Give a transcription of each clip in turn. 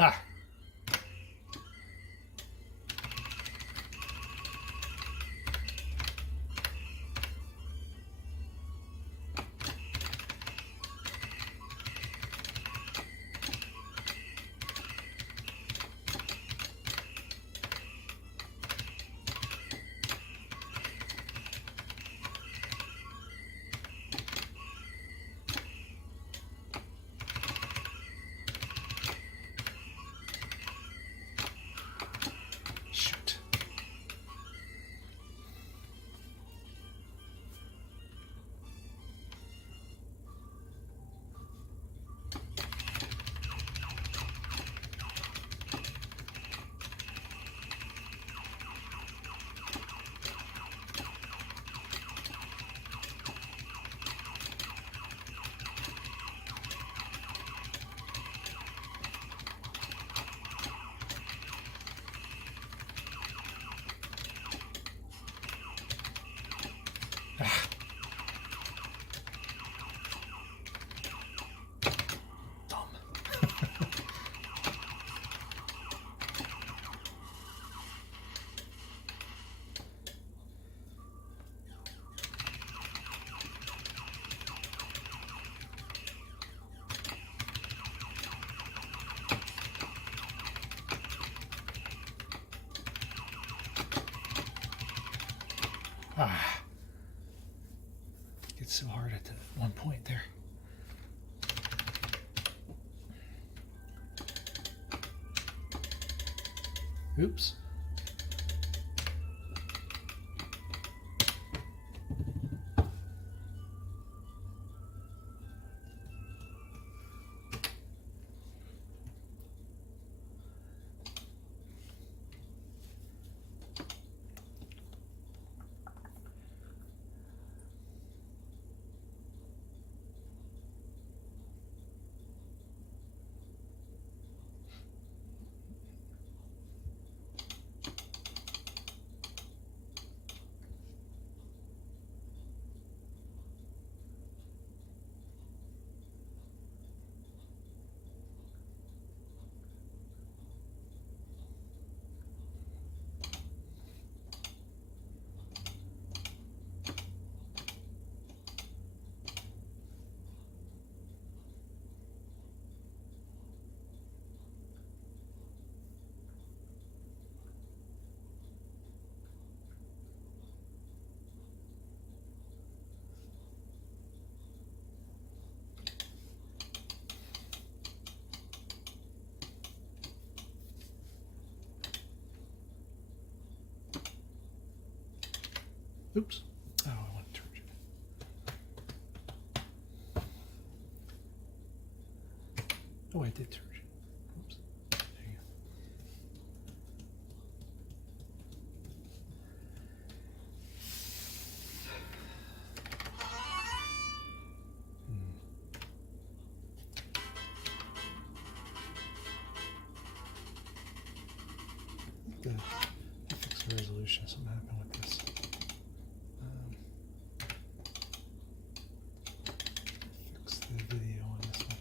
Ah. Ah, it's so hard at that one point there. Oops. Oops. Oh, I want to turn it. Oh, I did turn it. Oops. There you go. I fix the resolution. Something happened with this. Fix the video on this one.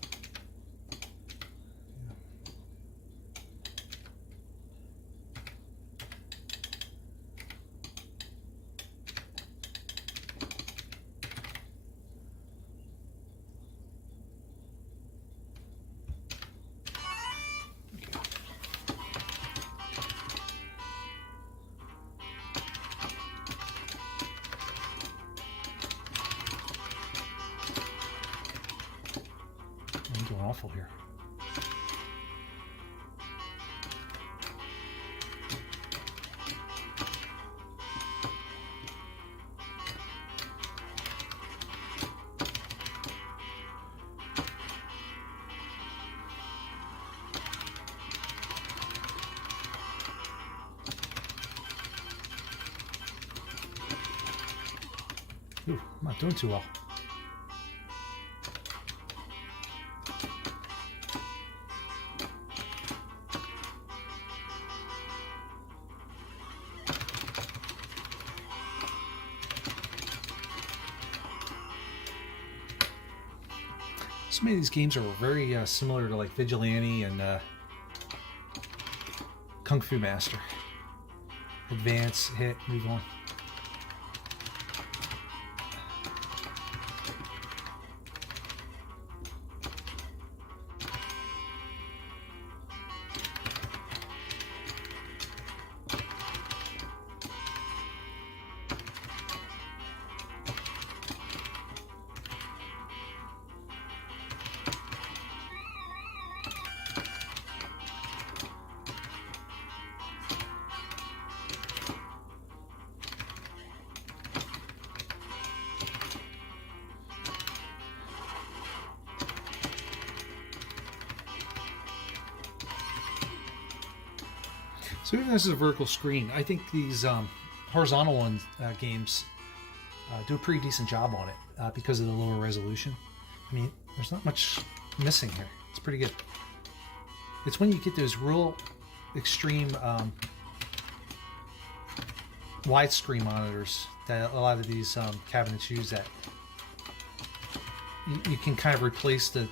Yeah. I'm doing awful here. Ooh, I'm not doing too well. So many of these games are very similar to like Vigilante and Kung Fu Master. Advance, hit, move on. So even though this is a vertical screen, I think these horizontal ones, games do a pretty decent job on it because of the lower resolution. I mean, there's not much missing here. It's pretty good. It's when you get those real extreme widescreen monitors that a lot of these cabinets use that you can kind of replace the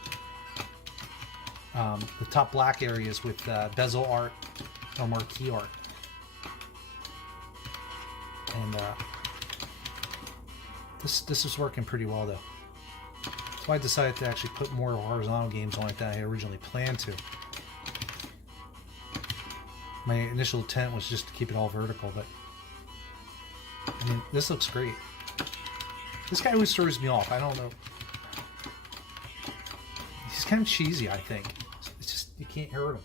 top black areas with bezel art or marquee art. And this is working pretty well though. So I decided to actually put more horizontal games on it than I originally planned to. My initial intent was just to keep it all vertical, but I mean, this looks great. This guy always throws me off. I don't know. He's kind of cheesy, I think. It's just, you can't hurt him.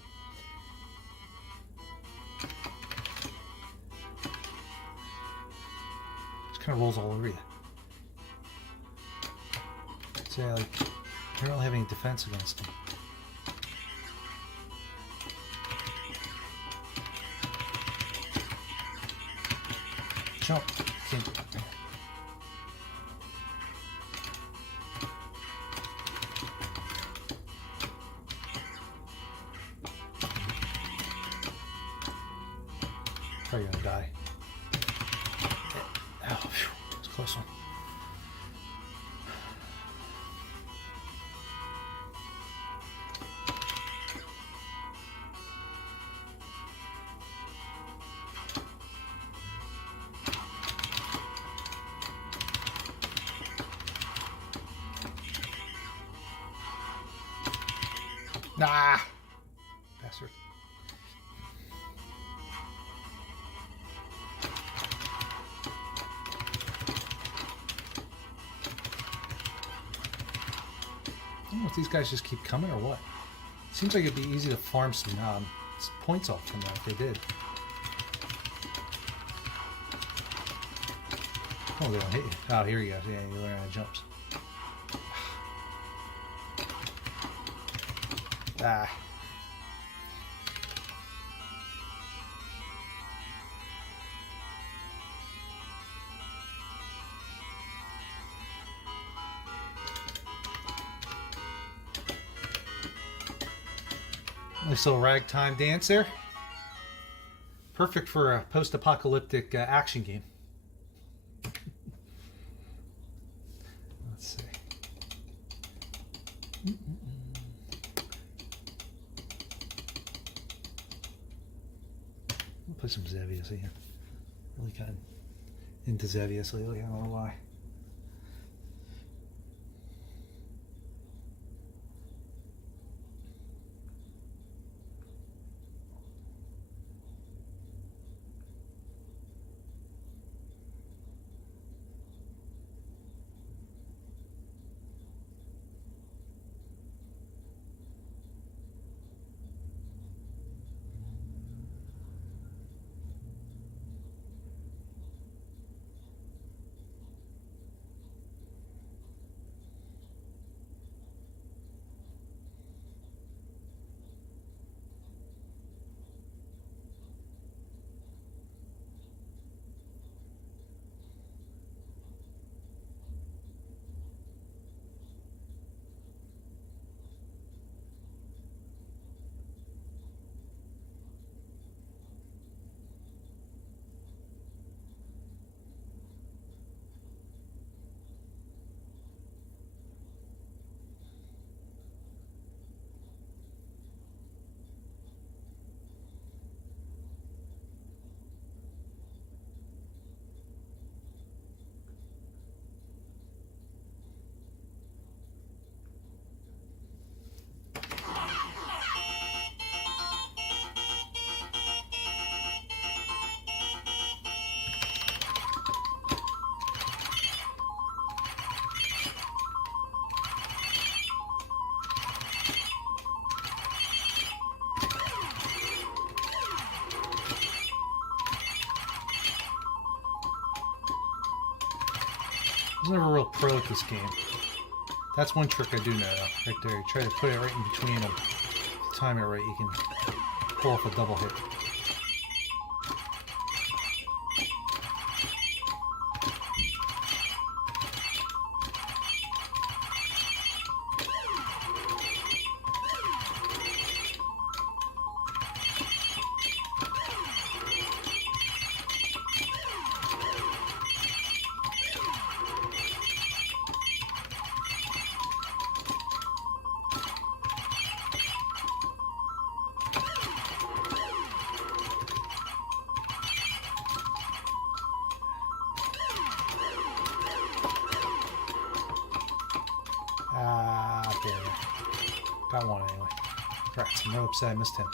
Just kind of rolls all over you. So yeah, like, I don't have any defense against him. Jump. Can't. Probably gonna die. Oh, phew. It's a close one. Nah, bastard. I don't know if these guys just keep coming or what. Seems like it'd be easy to farm some points off from that if they did. Oh, they don't hit you. Oh, here you go. Yeah, you learn how to jumps. Ah. Nice little ragtime dance there. Perfect for a post-apocalyptic action game. Let's see. We'll put some Xevious here. Really kind of into Xevious lately, I don't know why. was never a real pro at this game. That's one trick I do know, right there. You try to put it right in between them. If you time it right, you can pull off a double hit. Got one anyway. Rats, I'm real upset I missed him.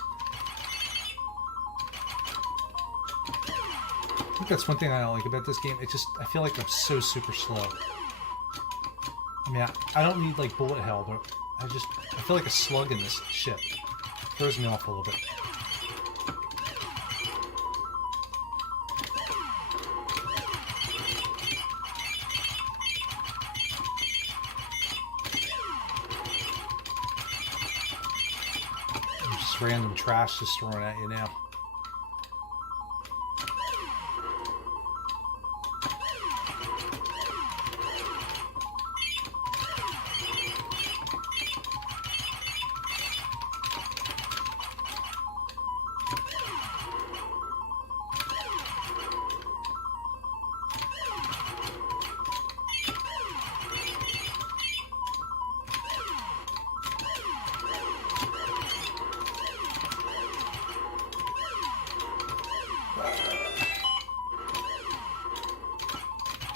I think that's one thing I don't like about this game. It just, I feel like I'm so super slow. I mean, I don't need like bullet hell, but I feel like a slug in this ship. Throws me off a little bit. Random trash just thrown at you now.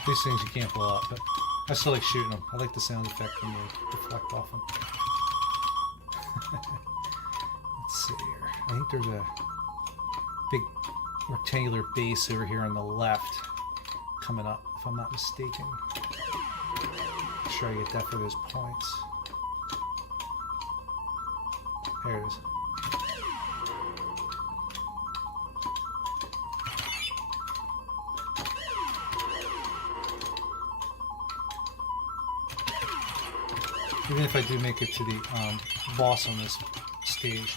These things you can't blow up, but I still like shooting them. I like the sound effect when they deflect off them. Let's see here. I think there's a big rectangular base over here on the left coming up, if I'm not mistaken. Make sure I get that for those points. There it is. Even if I do make it to the boss on this stage,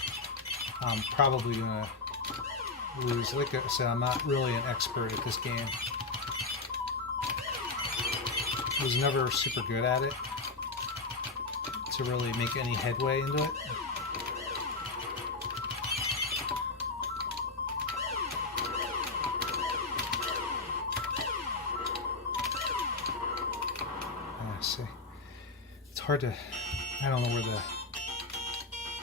I'm probably going to lose. Like I said, I'm not really an expert at this game. I was never super good at it to really make any headway into it. See. It's hard to, I don't know where the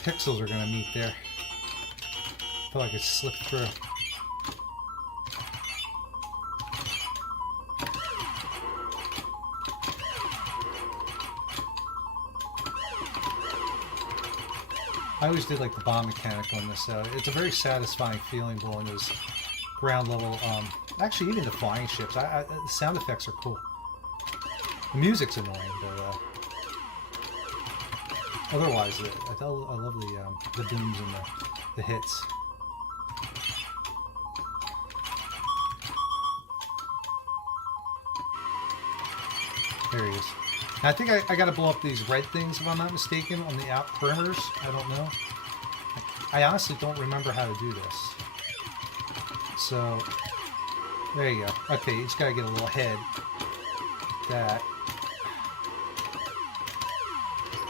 pixels are going to meet there. I feel like it slipped through. I always did like the bomb mechanic on this. It's a very satisfying feeling blowing those ground level, actually even the flying ships. The sound effects are cool. The music's annoying, but otherwise, I love the booms and the hits. There he is. And I think I got to blow up these red things, if I'm not mistaken, on the out perimeters. I don't know. I honestly don't remember how to do this. So, there you go. Okay, you just got to get a little head. That.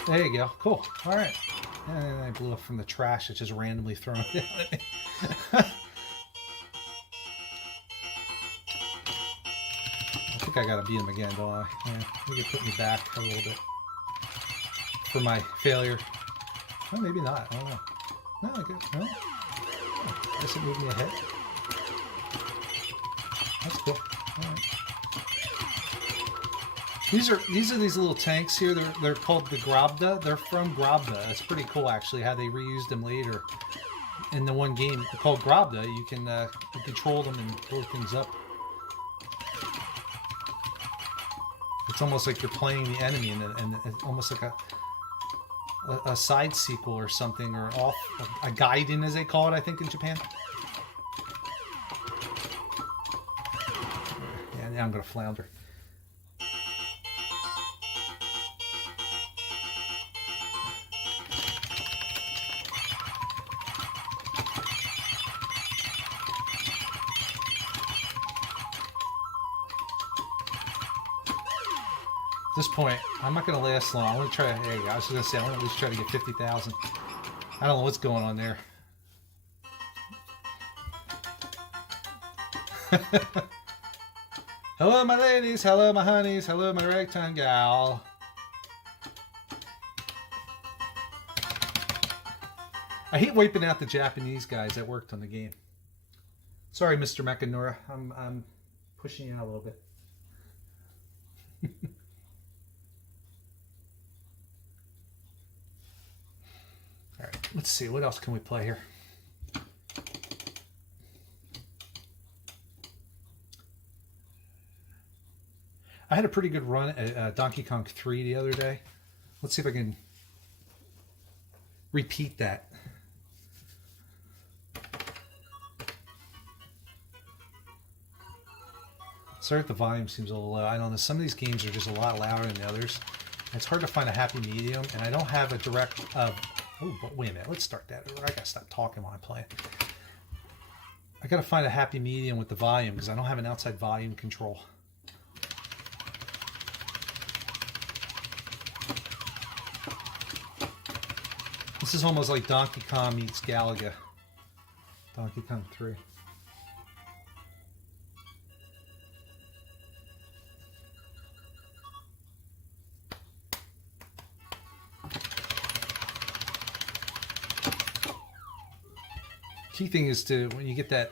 There you go. Cool. All right. And I blew up from the trash. It's just randomly thrown at me. I think I gotta beat him again, don't I? Yeah. I think it put me back a little bit for my failure. Well, maybe not. I don't know. No, I guess no. I guess it moved me ahead. That's cool. All right. These are these little tanks here. They're called the Grabda. They're from Grabda. That's pretty cool, actually, how they reused them later in the one game called Grabda. You can control them and blow things up. It's almost like you're playing the enemy, and it's almost like a side sequel or something, or a gaiden, as they call it, I think, in Japan. Yeah, now I'm gonna flounder. this point, I'm not going to last long. I'm going to try to, there you go. I was going to say, I want to at least try to get 50,000. I don't know what's going on there. Hello, my ladies. Hello, my honeys. Hello, my ragtime gal. I hate wiping out the Japanese guys that worked on the game. Sorry, Mr. Mekanura. I'm pushing you out a little bit. All right, let's see. What else can we play here? I had a pretty good run at Donkey Kong 3 the other day. Let's see if I can repeat that. Sorry if the volume seems a little low. I don't know. Some of these games are just a lot louder than the others. It's hard to find a happy medium, and I don't have a direct... oh, but wait a minute. Let's start that over. I gotta stop talking while I'm playing. I gotta find a happy medium with the volume because I don't have an outside volume control. This is almost like Donkey Kong meets Galaga. Donkey Kong 3. Key thing is to, when you get that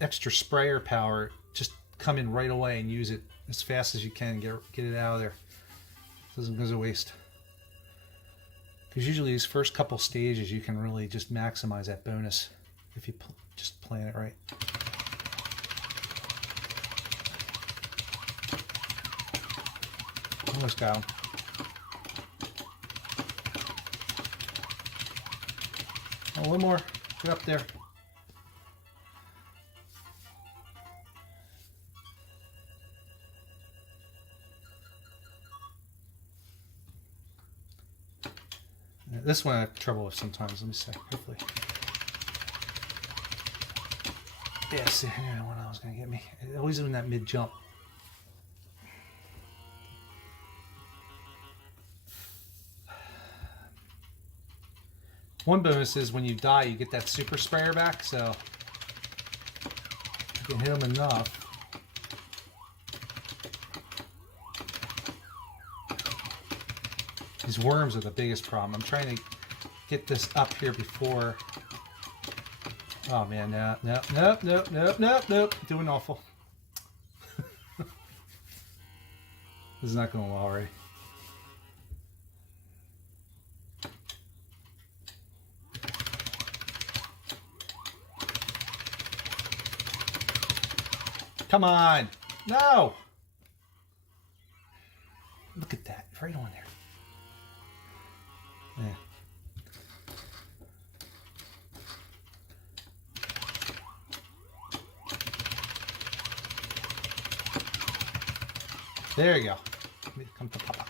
extra sprayer power, just come in right away and use it as fast as you can. Get it out of there. It doesn't go to waste. Because usually these first couple stages you can really just maximize that bonus if you just plan it right. Almost got him. Oh, one more. Get up there. This one I have trouble with sometimes. Let me see. Hopefully. Yeah, see, I knew one that was going to get me. Always doing that mid jump. One bonus is when you die, you get that super sprayer back, so you can hit them enough. These worms are the biggest problem. I'm trying to get this up here before. Oh man, nope. Doing awful. This is not going well already. Come on! No! Look at that. Right on there. Yeah. There you go. Come to Papa.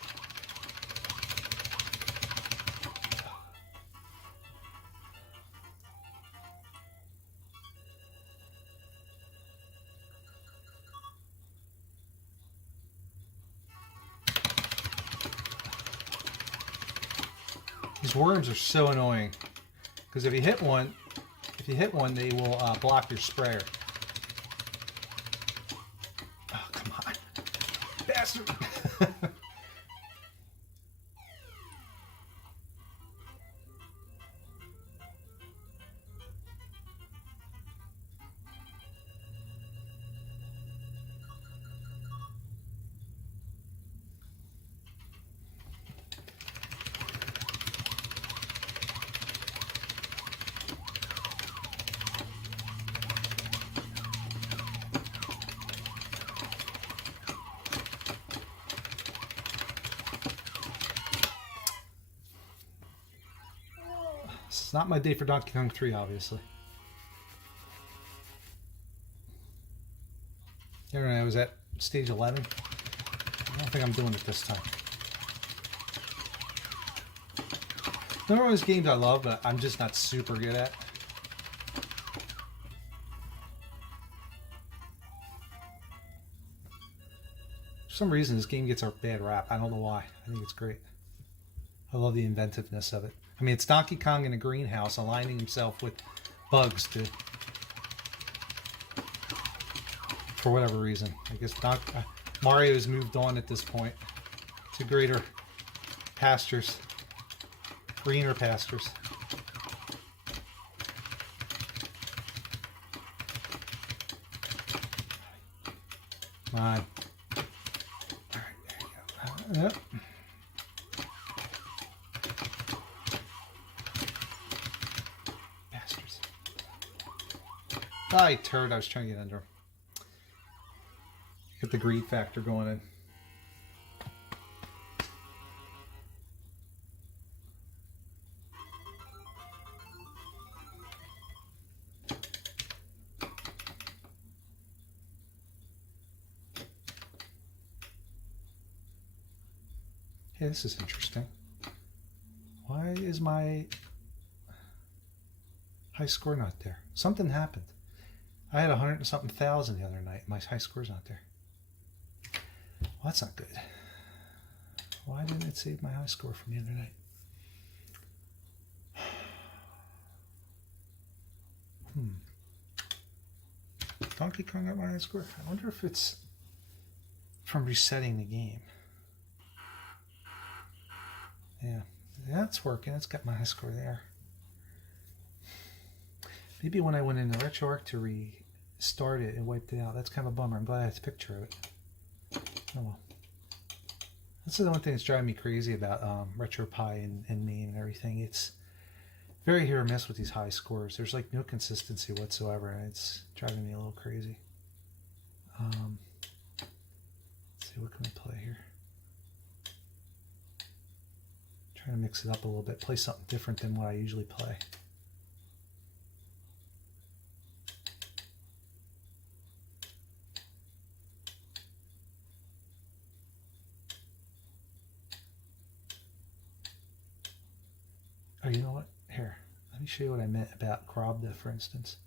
These worms are so annoying because if you hit one, they will block your sprayer. Oh, come on, bastard! It's not my day for Donkey Kong 3, obviously. There I was at stage 11. I don't think I'm doing it this time. There are always games I love, but I'm just not super good at. some reason this game gets a bad rap. I don't know why. I think it's great. I love the inventiveness of it. I mean, it's Donkey Kong in a greenhouse aligning himself with bugs to, for whatever reason. I guess Mario's moved on at this point to greater pastures, greener pastures. Come on. All right, there you go. Yep. Bastards. I turd. I was trying to get under him. Get the greed factor going in. Hey, this is interesting. Why is my high score not there? Something happened. I had 100 and something thousand the other night. My high score's not there. Well, that's not good. Why didn't it save my high score from the other night? Donkey Kong got my high score. I wonder if it's from resetting the game. Yeah, that's working. It's got my high score there. Maybe when I went into RetroArch to restart it, it wiped it out. That's kind of a bummer. I'm glad I have a picture of it. Oh well. That's the one thing that's driving me crazy about RetroPie and MAME and everything. It's very hit or miss with these high scores. There's like no consistency whatsoever, and it's driving me a little crazy. Let's see, what can we play here? Trying to mix it up a little bit, play something different than what I usually play. Oh, you know what? Here, let me show you what I meant about Krabda, for instance.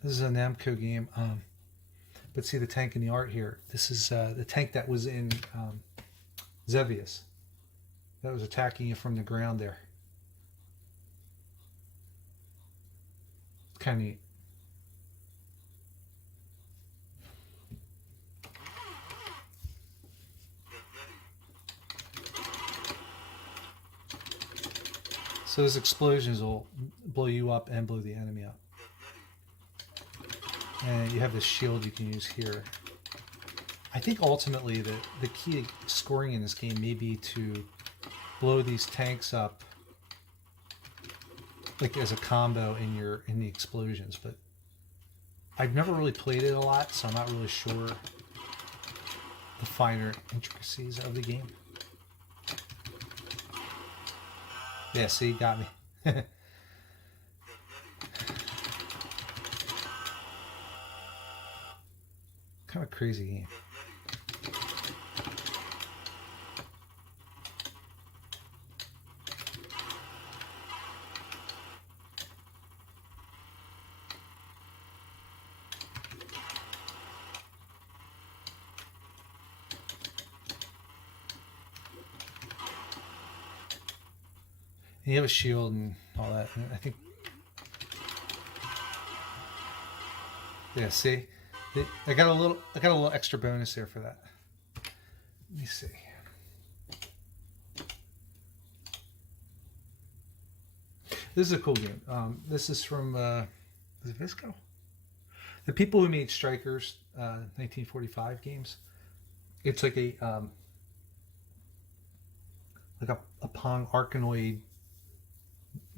This is a Namco game. But see the tank in the art here. This is the tank that was in Xevious. That was attacking you from the ground there. Kind of neat. So those explosions will blow you up and blow the enemy up. And you have this shield you can use here. I think ultimately the key to scoring in this game may be to blow these tanks up like as a combo in the explosions, but I've never really played it a lot, so I'm not really sure the finer intricacies of the game. Yeah, see, you got me. Kind of crazy game. And you have a shield and all that. And I think, yeah. See. I got a little extra bonus there for that. Let me see. This is a cool game. This is from is it Visco? The people who made Strikers 1945 games. It's like a Pong Arkanoid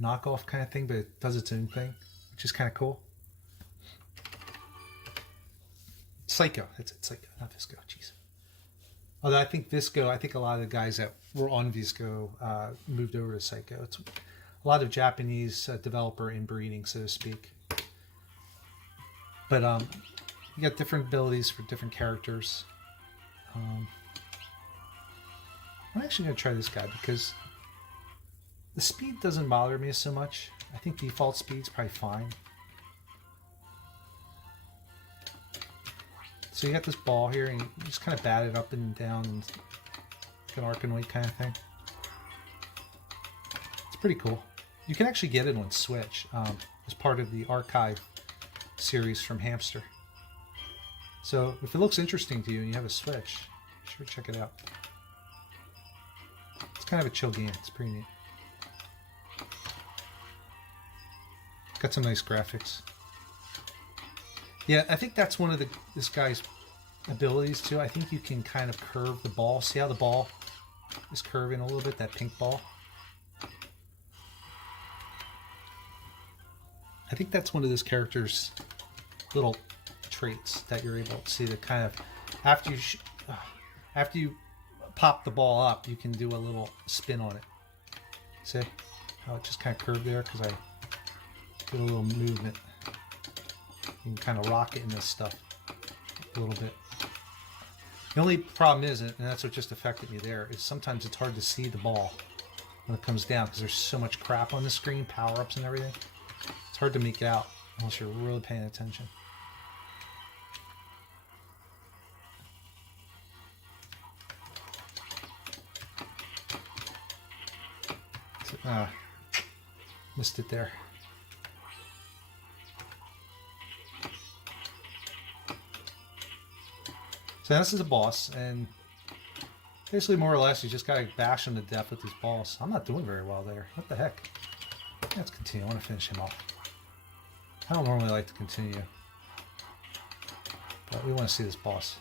knockoff kind of thing, but it does its own thing, which is kind of cool. Psycho, that's it, Psycho, not Visco, jeez. Although I think a lot of the guys that were on Visco moved over to Psycho. It's a lot of Japanese developer inbreeding, so to speak. But you got different abilities for different characters. I'm actually going to try this guy because the speed doesn't bother me so much. I think default speed's probably fine. So you got this ball here, and you just kind of bat it up and down, and like an Arkanoid kind of thing. It's pretty cool. You can actually get it on Switch as part of the Archive series from Hamster. So if it looks interesting to you and you have a Switch, sure check it out. It's kind of a chill game. It's pretty neat. Got some nice graphics. Yeah, I think that's one of this guy's abilities too. I think you can kind of curve the ball. See how the ball is curving a little bit, that pink ball? I think that's one of this character's little traits that you're able to see. That kind of after you pop the ball up, you can do a little spin on it. See how it just kind of curved there because I did a little movement. You can kind of rock it in this stuff a little bit. The only problem is, and that's what just affected me there, is sometimes it's hard to see the ball when it comes down because there's so much crap on the screen, power-ups and everything. It's hard to make it out unless you're really paying attention. So, missed it there. So this is a boss, and basically more or less you just gotta bash him to death with these balls. I'm not doing very well there. What the heck? Let's continue. I want to finish him off. I don't normally like to continue, but we want to see this boss.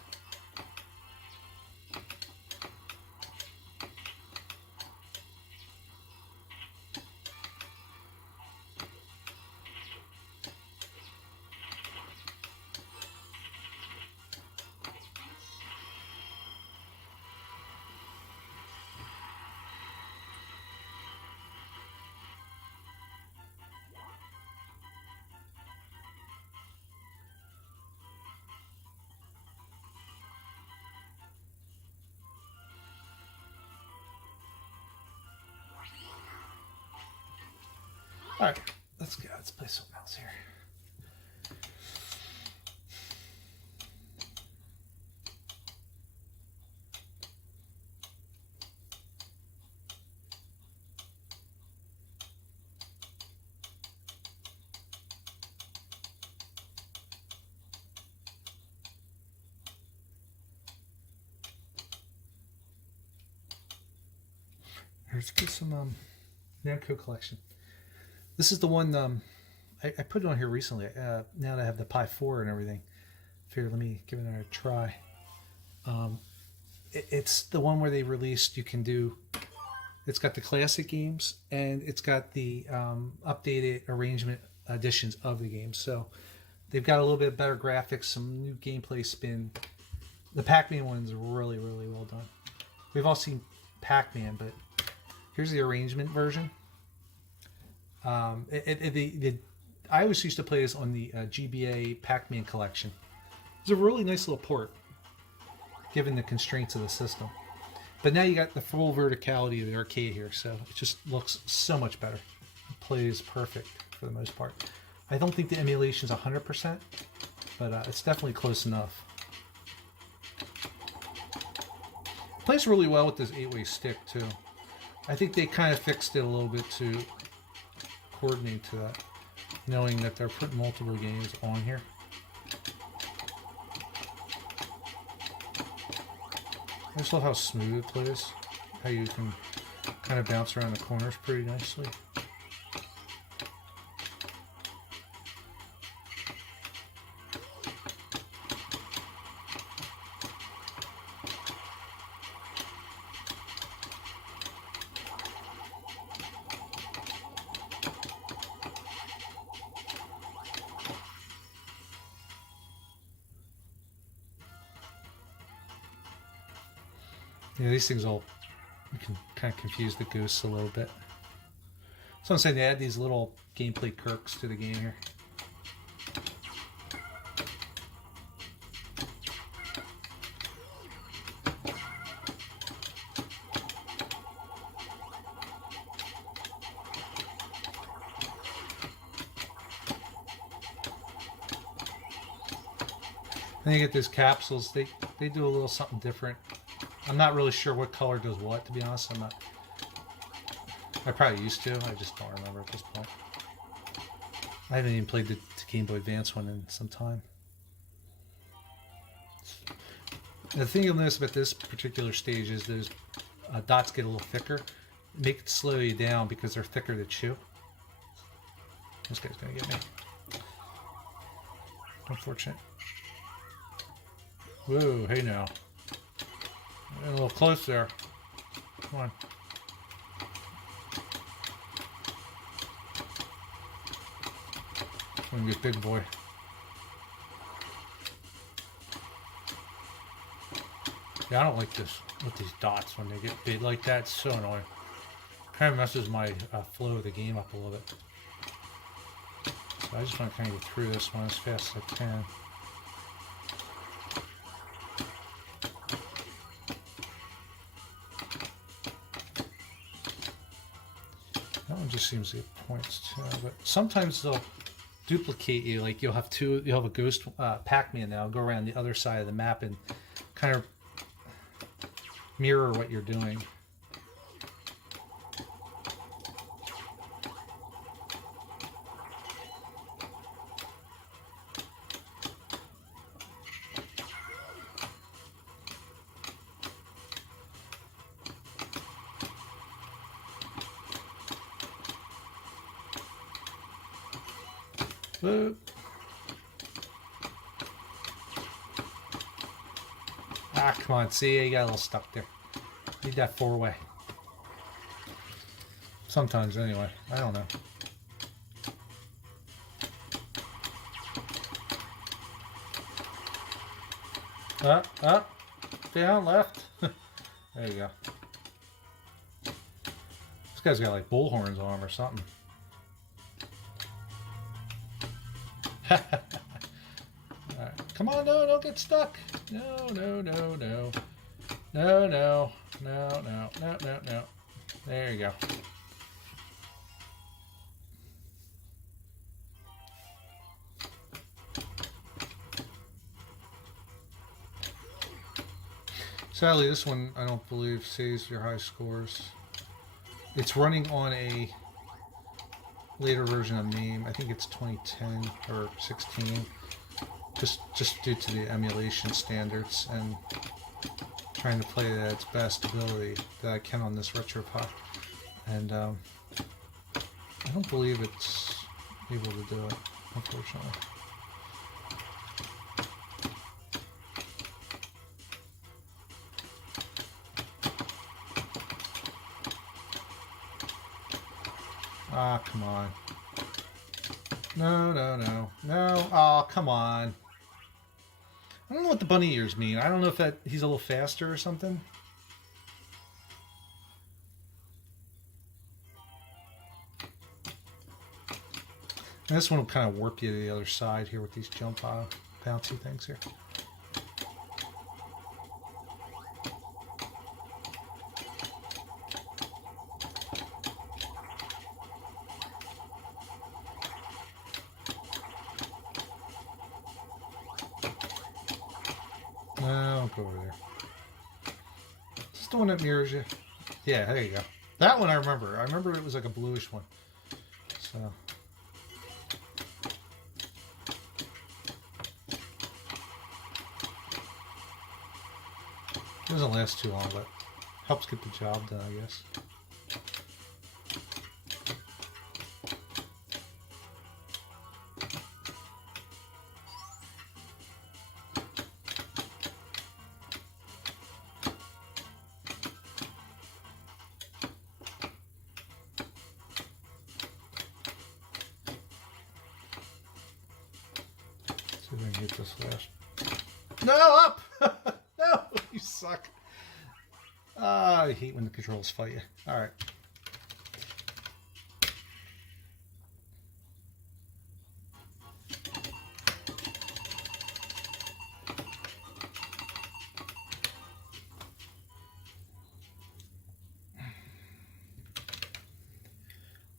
Alright, let's go. Let's play something else here. Let's get some Namco collection. This is the one I put it on here recently. Now that I have the Pi 4 and everything, figured let me give it another try. It's the one where they released. You can do. It's got the classic games and it's got the updated arrangement editions of the games. So they've got a little bit better graphics, some new gameplay spin. The PacMan one's really well done. We've all seen PacMan, but here's the arrangement version. I always used to play this on the GBA PacMan collection. It's a really nice little port, given the constraints of the system. But now you got the full verticality of the arcade here, so it just looks so much better. It plays perfect for the most part. I don't think the emulation is 100%, but it's definitely close enough. It plays really well with this 8-way stick too. I think they kind of fixed it a little bit to coordinate to that, knowing that they're putting multiple games on here. I just love how smooth it plays, how you can kind of bounce around the corners pretty nicely. Yeah, these things all, you can kind of confuse the ghosts a little bit. So I'm saying they add these little gameplay quirks to the game here. Then you get those capsules. They do a little something different. I'm not really sure what color does what, to be honest. I'm not. I probably used to. I just don't remember at this point. I haven't even played the Game Boy Advance one in some time. The thing you'll notice about this particular stage is those dots get a little thicker. Make it slow you down because they're thicker to chew. This guy's gonna get me. Unfortunate. Whoa, hey now. A little close there. Come on. I'm gonna be a big boy. Yeah, I don't like this with these dots when they get big like that. It's so annoying. Kind of messes my flow of the game up a little bit. So I just want to kind of get through this one as fast as I can. That one just seems to get points too, but sometimes they'll duplicate you. Like you'll have a ghost PacMan now go around the other side of the map and kind of mirror what you're doing. Whoop. Ah, come on. See, you got a little stuck there. Need that four-way. Sometimes, anyway. I don't know. Up, down, left. There you go. This guy's got like bull horns on him or something. Right. Come on, no, don't get stuck. No, no, no, no. No, no, no, no, no, no, no. There you go. Sadly, this one I don't believe saves your high scores. It's running on a later version of MAME. I think it's 2010 or 16. Just due to the emulation standards and trying to play it at its best ability that I can on this RetroPie. And I don't believe it's able to do it, unfortunately. Ah, come on. No, no, no. No. Oh, come on. I don't know what the bunny ears mean. I don't know if that he's a little faster or something. And this one will kind of warp you to the other side here with these jump bouncy things here. No, go over there. It's the one that mirrors you. Yeah, there you go. That one I remember. I remember it was like a bluish one. So. It doesn't last too long, but helps get the job done, I guess. See if I can get this last. No, up! No, you suck. I hate when the controls fight you. Alright.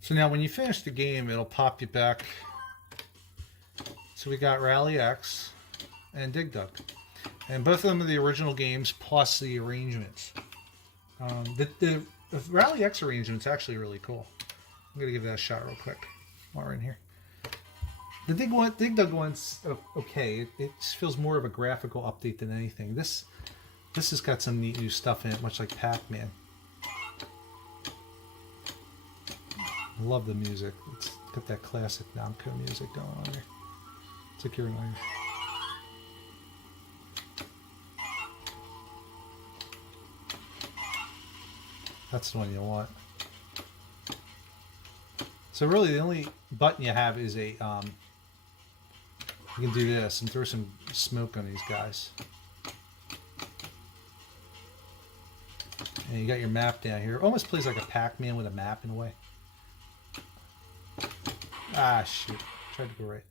So now when you finish the game, it'll pop you back. So we got Rally X, and Dig Dug. And both of them are the original games plus the arrangements. The Rally X arrangement's actually really cool. I'm going to give that a shot real quick while we're in here. The Dig Dug one's okay. It just feels more of a graphical update than anything. This has got some neat new stuff in it, much like PacMan. I love the music. It's got that classic Namco music going on there. It's like you're in there. That's the one you want. So really the only button you have is a, you can do this and throw some smoke on these guys. And you got your map down here. It almost plays like a Pac-Man with a map in a way. Ah, shoot. Tried to go right.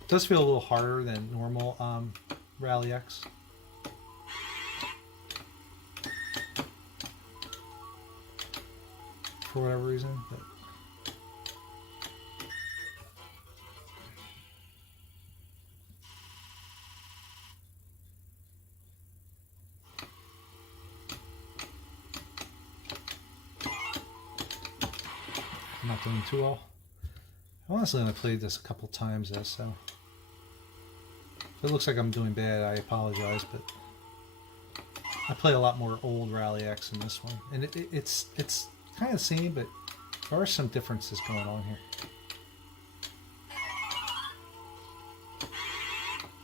It does feel a little harder than normal Rally X. For whatever reason, but I'm not doing too well. Honestly, I played this a couple times, so if it looks like I'm doing bad, I apologize, but I play a lot more old Rally X in this one, and it's kind of the same, but there are some differences going on here.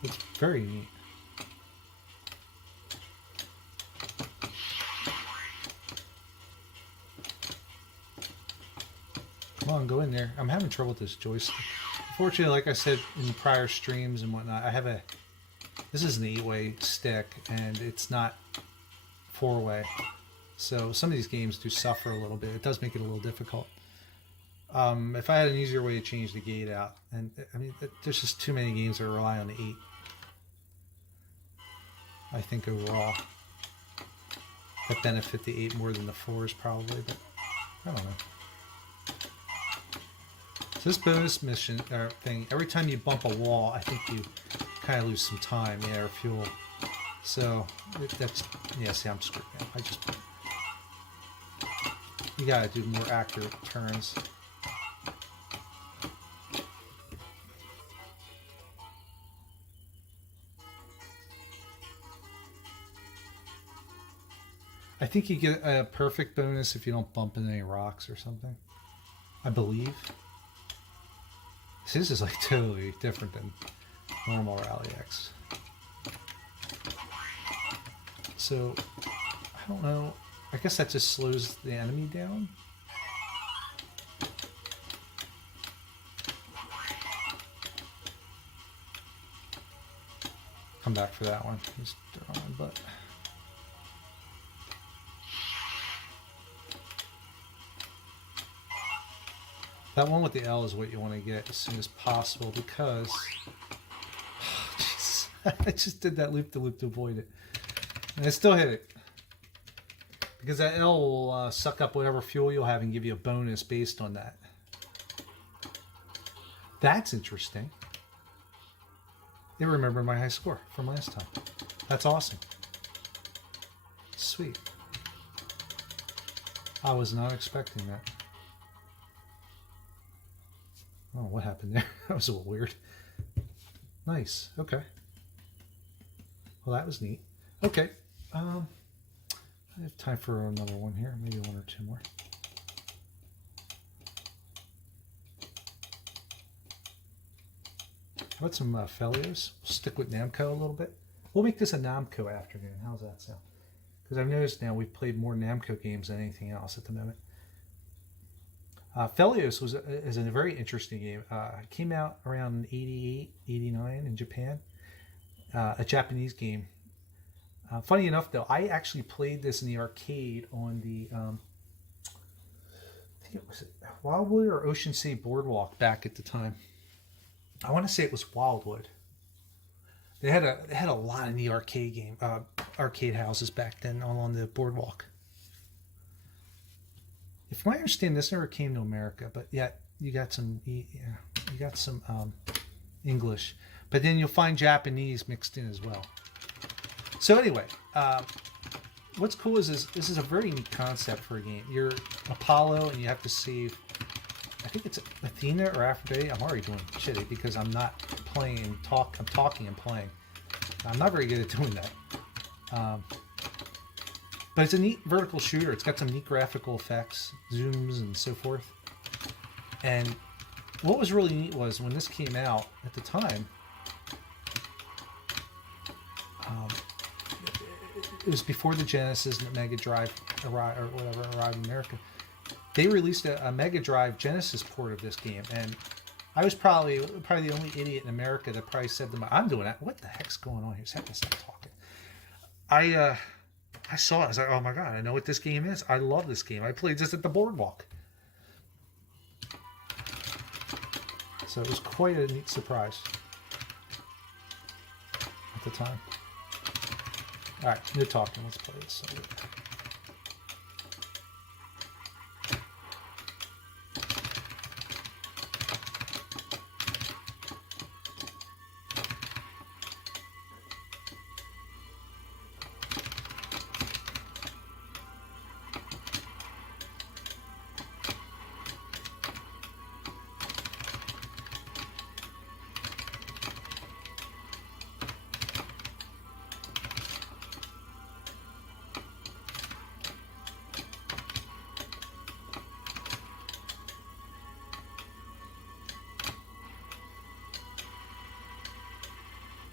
It's very neat. Come on, go in there. I'm having trouble with this joystick. Unfortunately, like I said in prior streams and whatnot, I have this is an 8-way stick, and it's not 4-way. So some of these games do suffer a little bit. It does make it a little difficult. If I had an easier way to change the gate out, and I mean, there's just too many games that rely on the 8. I think overall, that benefit the 8 more than the 4s probably, but I don't know. So this bonus mission thing, every time you bump a wall, I think you kind of lose some time, yeah, or fuel. So that's, yeah. See, I'm screwed now. You gotta do more accurate turns. I think you get a perfect bonus if you don't bump into any rocks or something. I believe. See, this is like totally different than normal Rally X. So, I don't know. I guess that just slows the enemy down. Come back for that one. Just throw on my butt. That one with the L is what you want to get as soon as possible because... Oh, Jesus. I just did that loop-de-loop to avoid it. And I still hit it. Because that L will suck up whatever fuel you'll have and give you a bonus based on that. That's interesting. They remember my high score from last time. That's awesome. Sweet. I was not expecting that. Oh, what happened there? That was a little weird. Nice. Okay. Well, that was neat. Okay. I have time for another one here. Maybe one or two more. How about some Felios? We'll stick with Namco a little bit. We'll make this a Namco afternoon. How's that sound? Because I've noticed now we've played more Namco games than anything else at the moment. Felios is a very interesting game. It came out around 88, 89 in Japan. A Japanese game. Funny enough, though, I actually played this in the arcade on the, I think it was Wildwood or Ocean City Boardwalk back at the time. I want to say it was Wildwood. They had a lot in the arcade houses back then on the boardwalk. If I understand, this never came to America, but yet you got some English, but then you'll find Japanese mixed in as well. So anyway, what's cool is this is a very neat concept for a game. You're Apollo and you have to save, I think it's Athena or Aphrodite. I'm already doing shitty because I'm not playing and I'm talking and playing. I'm not very good at doing that. But it's a neat vertical shooter. It's got some neat graphical effects, zooms and so forth. And what was really neat was when this came out at the time, it was before the Genesis and the Mega Drive arrived in America. They released a Mega Drive Genesis port of this game, and I was probably the only idiot in America that probably said to me, "I'm doing that. What the heck's going on here? Stop talking." I saw it. I was like, "Oh my god, I know what this game is. I love this game. I played this at the boardwalk." So it was quite a neat surprise at the time. All right, no talking. Let's play this.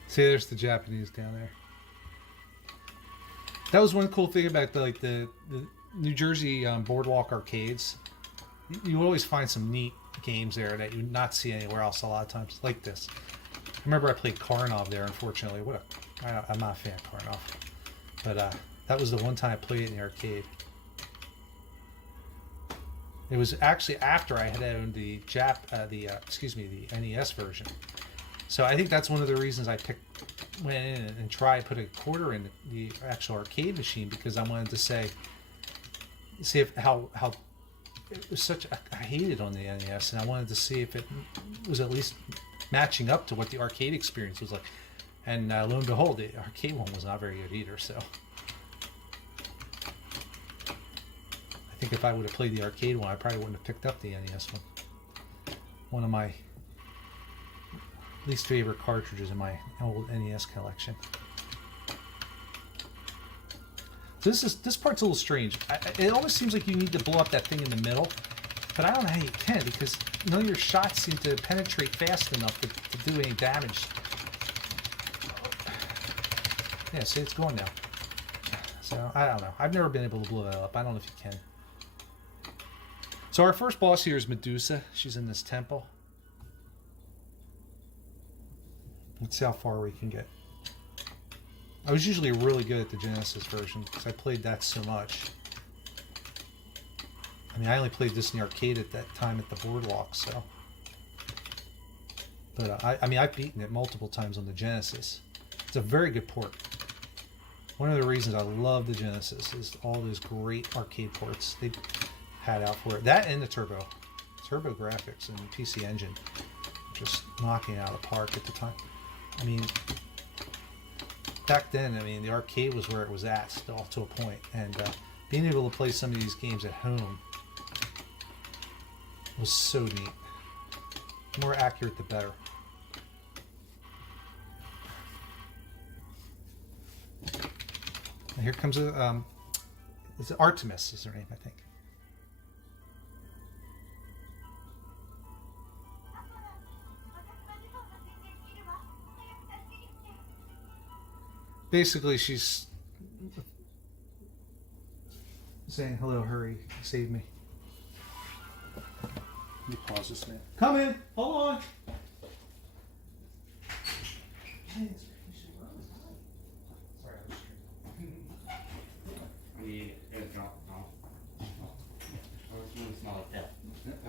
See, there's the Japanese down there. That was one cool thing about the New Jersey boardwalk arcades. You always find some neat games there that you would not see anywhere else a lot of times, like this. I remember I played Karnov there, unfortunately. I'm not a fan of Karnov. But that was the one time I played it in the arcade. It was actually after I had owned the NES version. So I think that's one of the reasons I went in and tried put a quarter in the actual arcade machine, because I wanted to see if how it was such. I hated on the NES, and I wanted to see if it was at least matching up to what the arcade experience was like. And lo and behold, the arcade one was not very good either. So I think if I would have played the arcade one, I probably wouldn't have picked up the NES one. One of my least favorite cartridges in my old NES collection. So this part's a little strange. It almost seems like you need to blow up that thing in the middle, but I don't know how you can, because none of your shots seem to penetrate fast enough to do any damage. Yeah, see, it's going now. So I don't know. I've never been able to blow that up. I don't know if you can. So our first boss here is Medusa. She's in this temple. Let's see how far we can get. I was usually really good at the Genesis version because I played that so much. I mean, I only played this in the arcade at that time at the boardwalk, so. But I mean, I've beaten it multiple times on the Genesis. It's a very good port. One of the reasons I love the Genesis is all those great arcade ports they had out for it. That and the Turbo graphics and PC Engine, just knocking it out of the park at the time. I mean, back then, I mean, the arcade was where it was at, still to a point, and being able to play some of these games at home was so neat. The more accurate, the better. And here comes it's Artemis is her name, I think. Basically, she's saying, "Hello, hurry, save me." Let me pause this now. Come in. Hold on.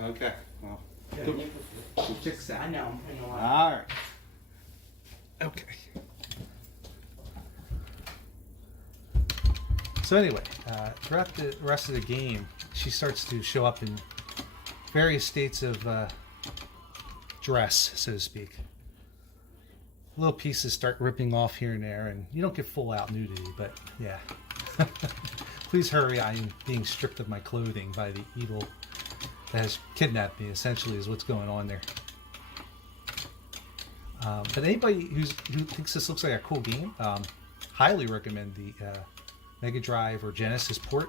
Okay. Well, we'll fix that. I know. All right. Okay. So anyway, throughout the rest of the game, she starts to show up in various states of dress, so to speak. little pieces start ripping off here and there, and you don't get full out nudity, but yeah. Please hurry, I am being stripped of my clothing by the evil that has kidnapped me, essentially, is what's going on there. But anybody who thinks this looks like a cool game, highly recommend the Mega Drive or Genesis port.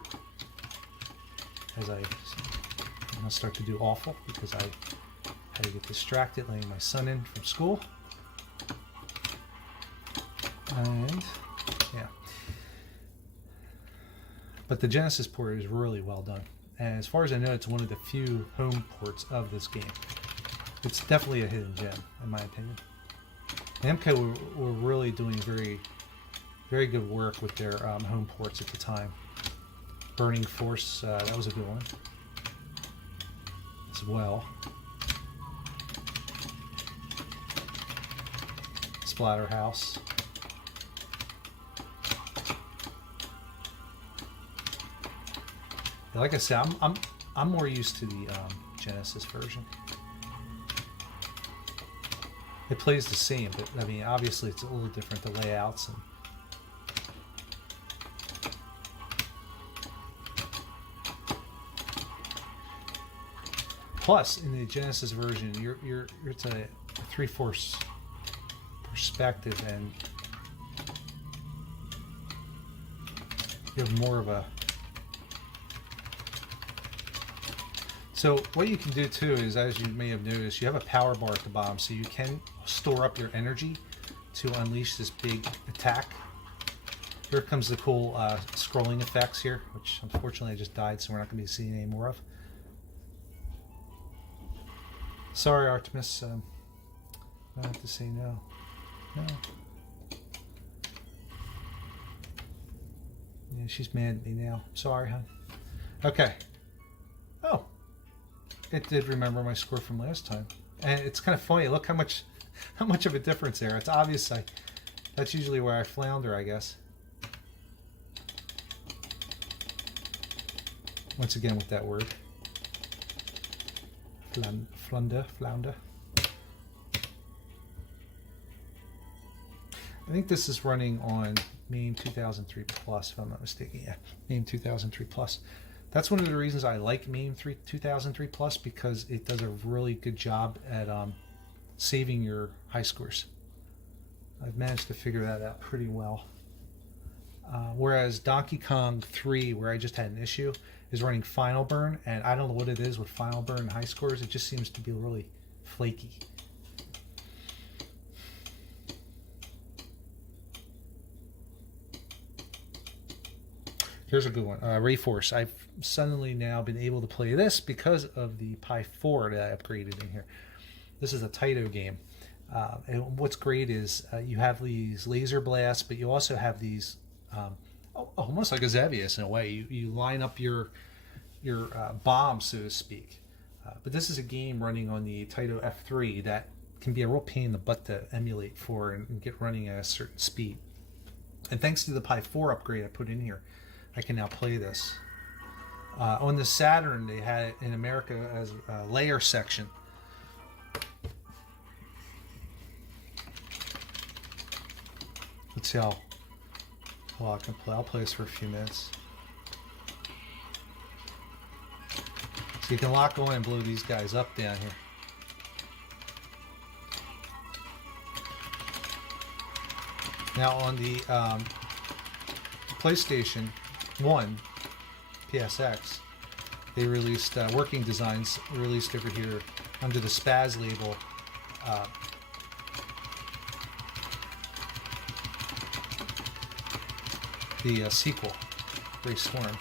As I'm going to start to do awful because I had to get distracted letting my son in from school. And yeah. But the Genesis port is really well done. And as far as I know, it's one of the few home ports of this game. It's definitely a hidden gem, in my opinion. Namco were really doing very, very good work with their home ports at the time. Burning Force, that was a good one as well. Splatterhouse. Like I said, I'm more used to the Genesis version. It plays the same, but I mean, obviously it's a little different, the layouts and. Plus, in the Genesis version, you're it's a 3/4 perspective, and you have more of a. So what you can do too is, as you may have noticed, you have a power bar at the bottom, so you can store up your energy to unleash this big attack. Here comes the cool scrolling effects here, which unfortunately I just died, so we're not going to be seeing any more of. Sorry, Artemis. I have to say no. No. Yeah, she's mad at me now. Sorry, hon. Okay. Oh. It did remember my score from last time. And it's kind of funny. Look how much of a difference there. It's obvious. That's usually where I flounder, I guess. Once again with that word. Flounder. I think this is running on MAME 2003 Plus, if I'm not mistaken. Yeah, MAME 2003 Plus. That's one of the reasons I like MAME 2003 Plus, because it does a really good job at saving your high scores. I've managed to figure that out pretty well. Whereas Donkey Kong 3, where I just had an issue, is running Final Burn, and I don't know what it is with Final Burn and high scores. It just seems to be really flaky. Here's a good one, Rayforce. I've suddenly now been able to play this because of the Pi 4 that I upgraded in here. This is a Taito game. And what's great is you have these laser blasts, but you also have these almost like a Xevious in a way. You line up your bomb, so to speak. But this is a game running on the Taito F3 that can be a real pain in the butt to emulate for and get running at a certain speed. And thanks to the Pi 4 upgrade I put in here, I can now play this. On the Saturn, they had it in America as a layer section. Let's see how well I can play. I'll play this for a few minutes. So you can lock on and blow these guys up down here. Now on the PlayStation 1 PSX, they released working designs released over here under the Spaz label. The sequel, Gray Storm,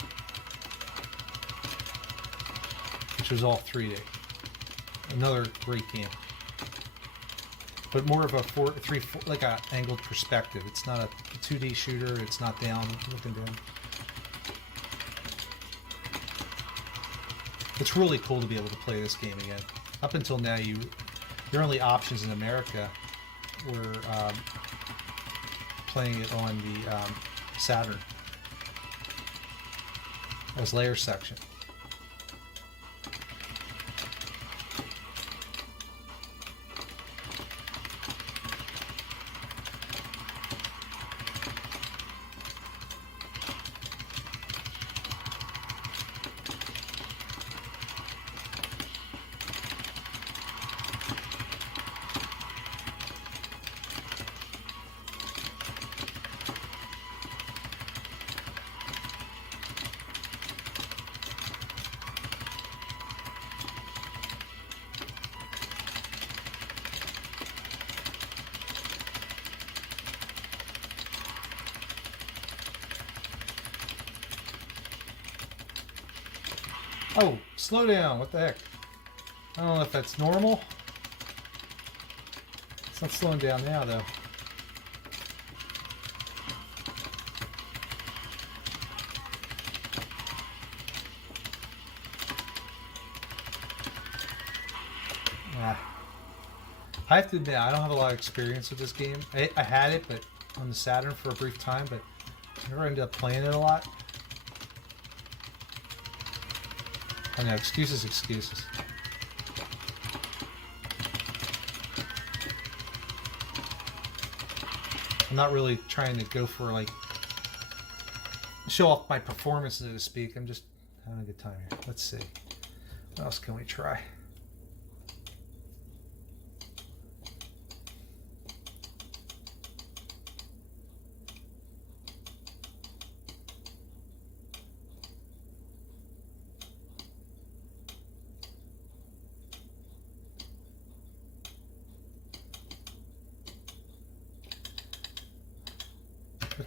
which was all 3D. Another great game, but more of a 4 like a angled perspective. It's not a 2D shooter. It's not down looking down. It's really cool to be able to play this game again. Up until now, your only options in America were playing it on the Saturn as layer section. Oh, slow down. What the heck? I don't know if that's normal. It's not slowing down now, though. Yeah. I have to admit, I don't have a lot of experience with this game. I had it, but on the Saturn for a brief time, but I never ended up playing it a lot. I know, excuses, excuses. I'm not really trying to go for, like, show off my performance, so to speak. I'm just having a good time here. Let's see. What else can we try?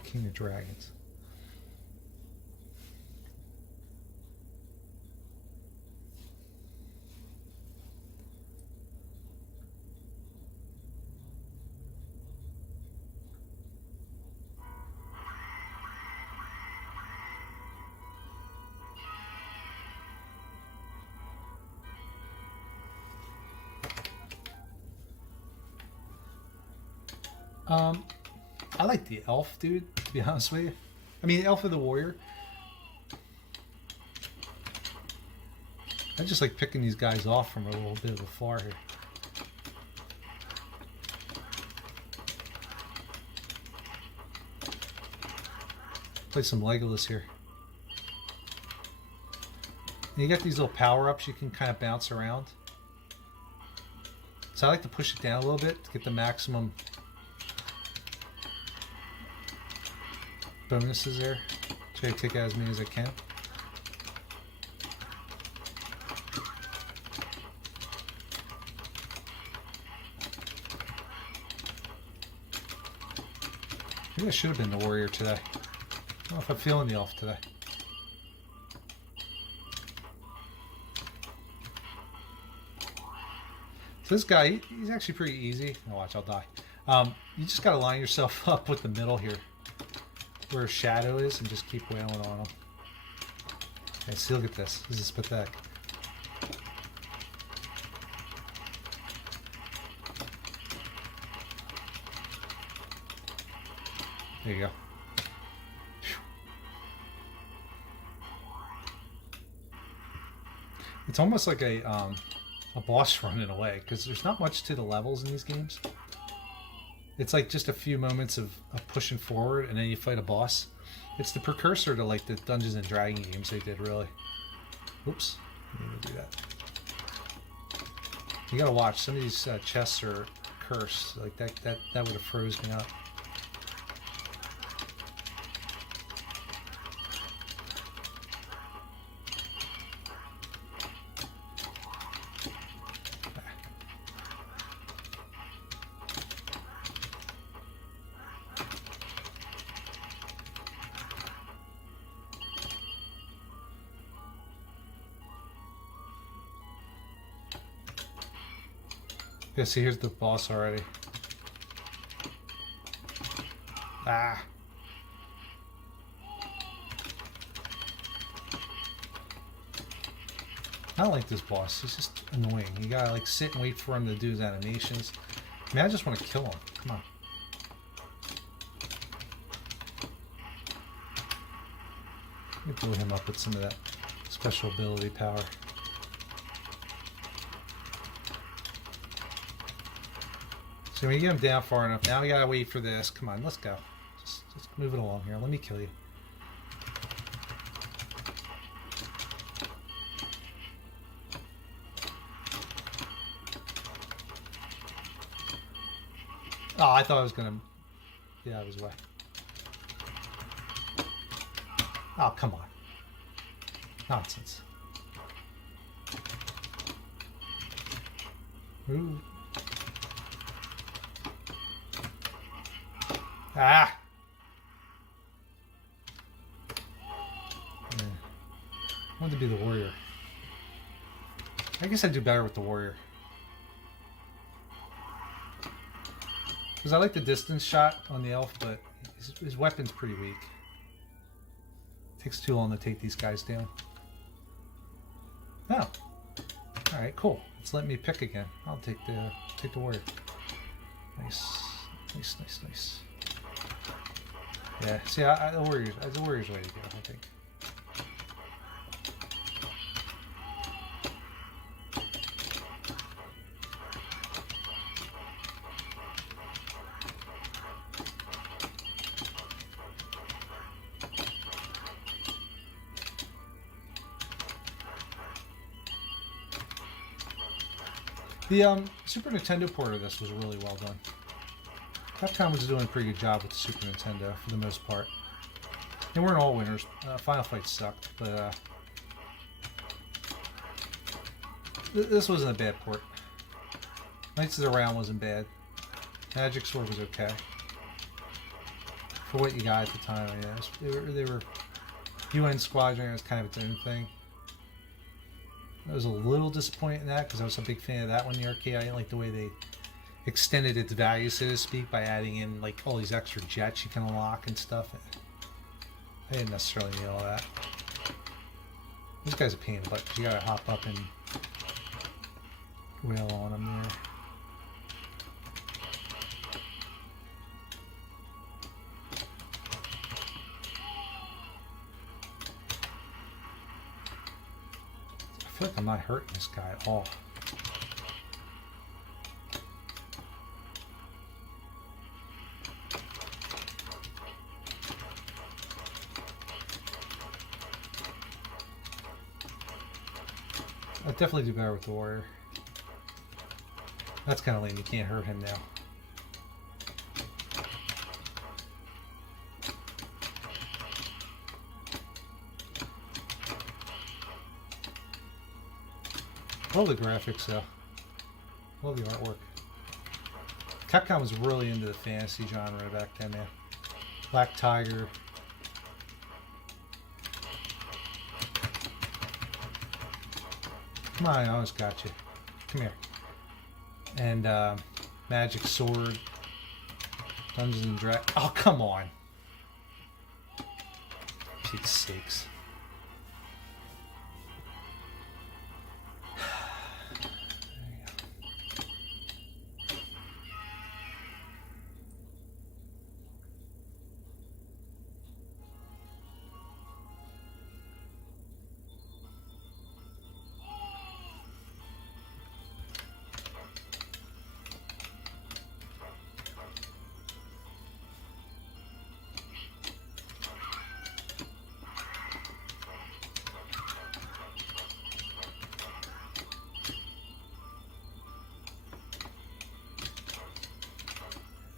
King of Dragons. I like the elf, dude, to be honest with you. I mean, Elf of the Warrior. I just like picking these guys off from a little bit of afar here. Play some Legolas here. And you got these little power-ups you can kind of bounce around. So I like to push it down a little bit to get the maximum bonuses there. Try to take out as many as I can. Maybe I should have been the warrior today. I don't know if I'm feeling the elf today. So this guy, he's actually pretty easy. Oh, watch, I'll die. You just got to line yourself up with the middle here, where shadow is, and just keep wailing on him. Okay, see, look at this. This is pathetic. There you go. It's almost like a boss run in a way, because there's not much to the levels in these games. It's like just a few moments of pushing forward, and then you fight a boss. It's the precursor to like the Dungeons and Dragons games they did, really. Oops, I didn't do that. You gotta watch, some of these chests are cursed. Like that would have froze me up. Yeah, see, here's the boss already. Ah. I don't like this boss. He's just annoying. You gotta like sit and wait for him to do his animations. I mean, I just want to kill him. Come on. Let me blow him up with some of that special ability power. So when you get him down far enough, now we gotta wait for this. Come on, let's go. Just move it along here. Let me kill you. Oh, I thought I was gonna get out of his way. Oh, come on. Nonsense. Ooh. Ah! Yeah. I wanted to be the warrior. I guess I do better with the warrior. Because I like the distance shot on the elf, but his weapon's pretty weak. Takes too long to take these guys down. Oh. Alright, cool. It's letting me pick again. I'll take the warrior. Nice. Nice, nice, nice. Yeah, see, the warrior's way to go, I think. The Super Nintendo port of this was really well done. Capcom was doing a pretty good job with the Super Nintendo for the most part. They weren't all winners. Final Fight sucked, but this wasn't a bad port. Knights of the Round wasn't bad. Magic Sword was okay for what you got at the time. Yeah, they were UN Squadron. It was kind of its own thing. I was a little disappointed in that because I was a big fan of that one in the arcade. I didn't like the way they extended its value, so to speak, by adding in like all these extra jets you can unlock and stuff. I didn't necessarily need all that. This guy's a pain in the butt because you gotta hop up and wail on him there. I feel like I'm not hurting this guy at all. I'll definitely do better with the warrior. That's kind of lame. You can't hurt him now. Love the graphics though. Love the artwork. Capcom was really into the fantasy genre back then, man. Black Tiger. Come on, I almost got you. Come here. And Magic Sword. Dungeons and Dragons. Oh, come on. Pete's sakes.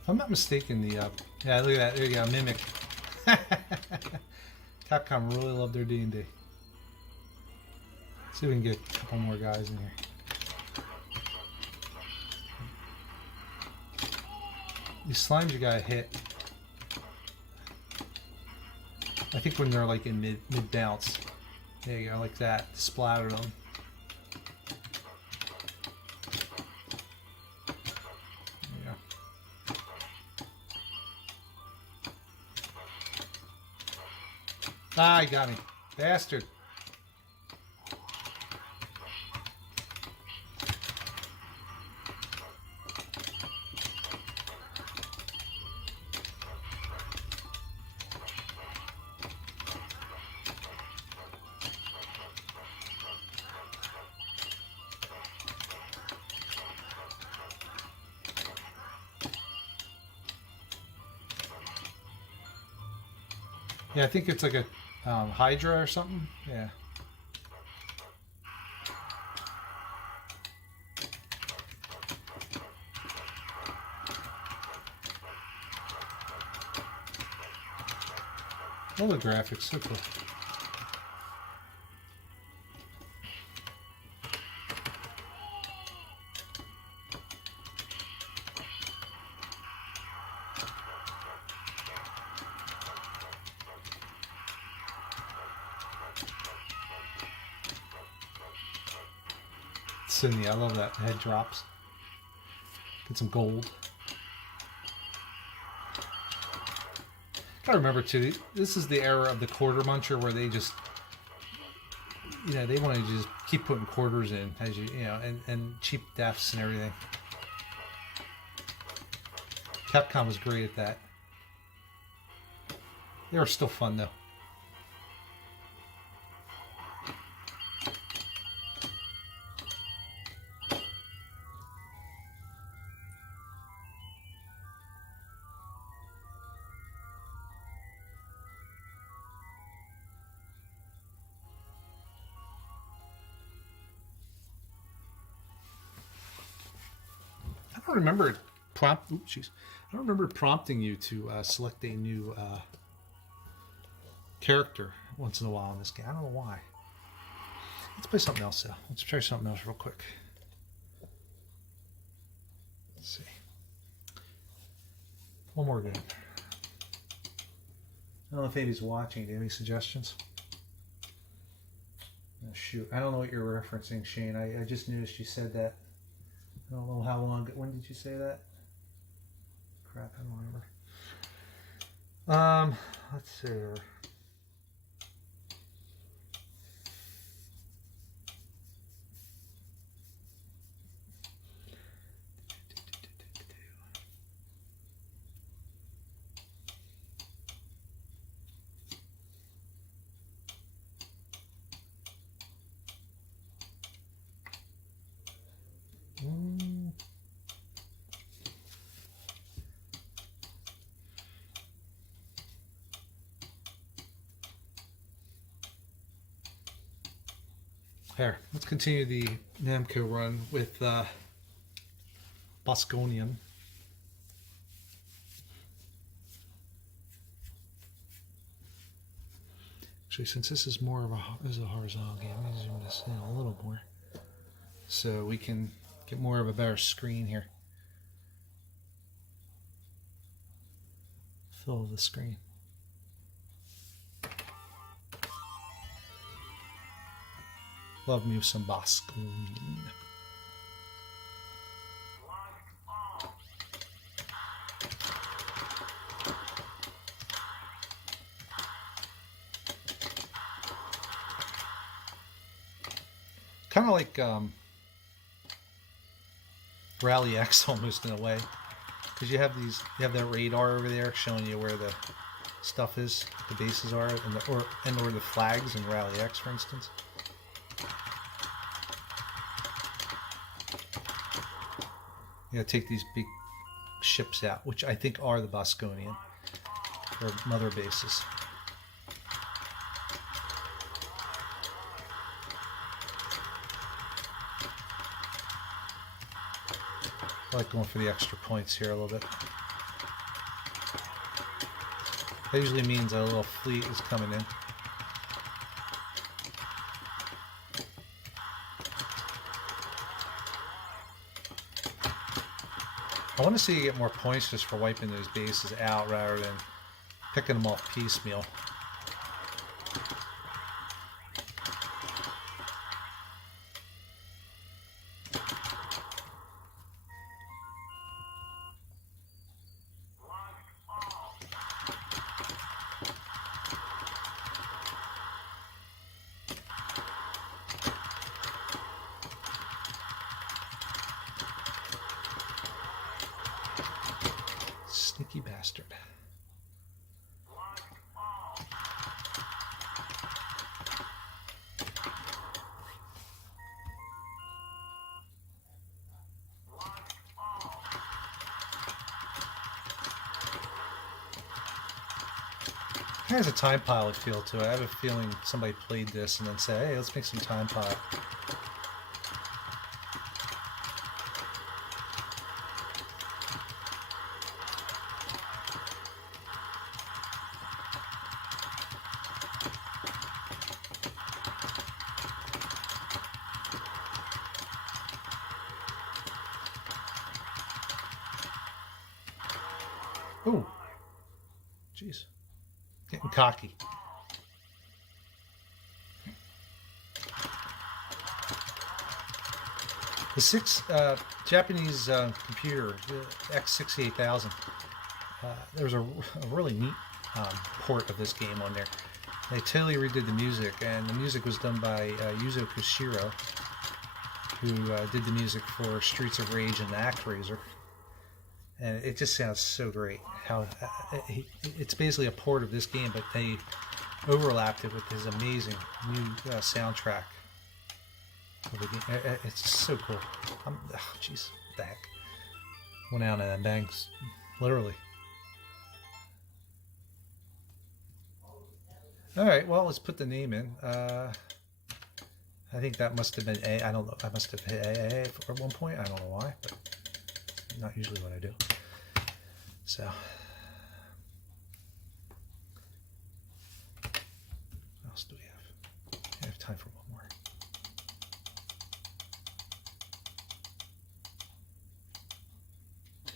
If I'm not mistaken, the yeah, look at that. There you go, Mimic. Capcom really loved their D&D. Let's see if we can get a couple more guys in here. These slimes you gotta hit. I think when they're like in mid bounce. There you go, like that. Splatter them. Ah, he got me. Bastard. Yeah, I think it's like a Hydra or something. Yeah. All the graphics, so cool. So neat. I love that head drops. Get some gold. Gotta remember too, this is the era of the quarter muncher where they just, you know, they want to just keep putting quarters in as you know, and cheap deaths and everything. Capcom was great at that. They were still fun though. I don't remember I don't remember prompting you to select a new character once in a while in this game. I don't know why. Let's play something else though. Let's try something else real quick. Let's see. One more game. I don't know if anybody's watching. Do you have any suggestions? Oh, shoot. I don't know what you're referencing, Shane. I just noticed you said that. I don't know how long. When did you say that? Crap, I don't remember. Let's see here. Here, let's continue the Namco run with Bosconian. Actually, since this is more of a horizontal game, I'm going to zoom this in a little more so we can get more of a better screen here. Fill the screen. Love me some Bosconian. Kind of like Rally X almost in a way, because you have that radar over there showing you where the stuff is, the bases are, and or the flags in Rally X, for instance. You gotta take these big ships out, which I think are the Bosconian, or mother bases. I like going for the extra points here a little bit. That usually means a little fleet is coming in. I want to see you get more points just for wiping those bases out rather than picking them off piecemeal. Sneaky bastard. It has a time pilot feel to it. I have a feeling somebody played this and then said, hey, let's make some time pilot. Ooh. Jeez. Getting cocky. The Japanese computer, the X68000, there was a really neat port of this game on there. They totally redid the music, and the music was done by Yuzo Koshiro, who did the music for Streets of Rage and ActRaiser. And it just sounds so great. How it's basically a port of this game, but they overlapped it with his amazing new soundtrack. It's just so cool. Oh, jeez, what the heck? Went out and bangs, literally. All right, well, let's put the name in. I think that must have been A. I don't know. I must have hit A at one point. I don't know why, but not usually what I do. So, what else do we have? I have time for one more.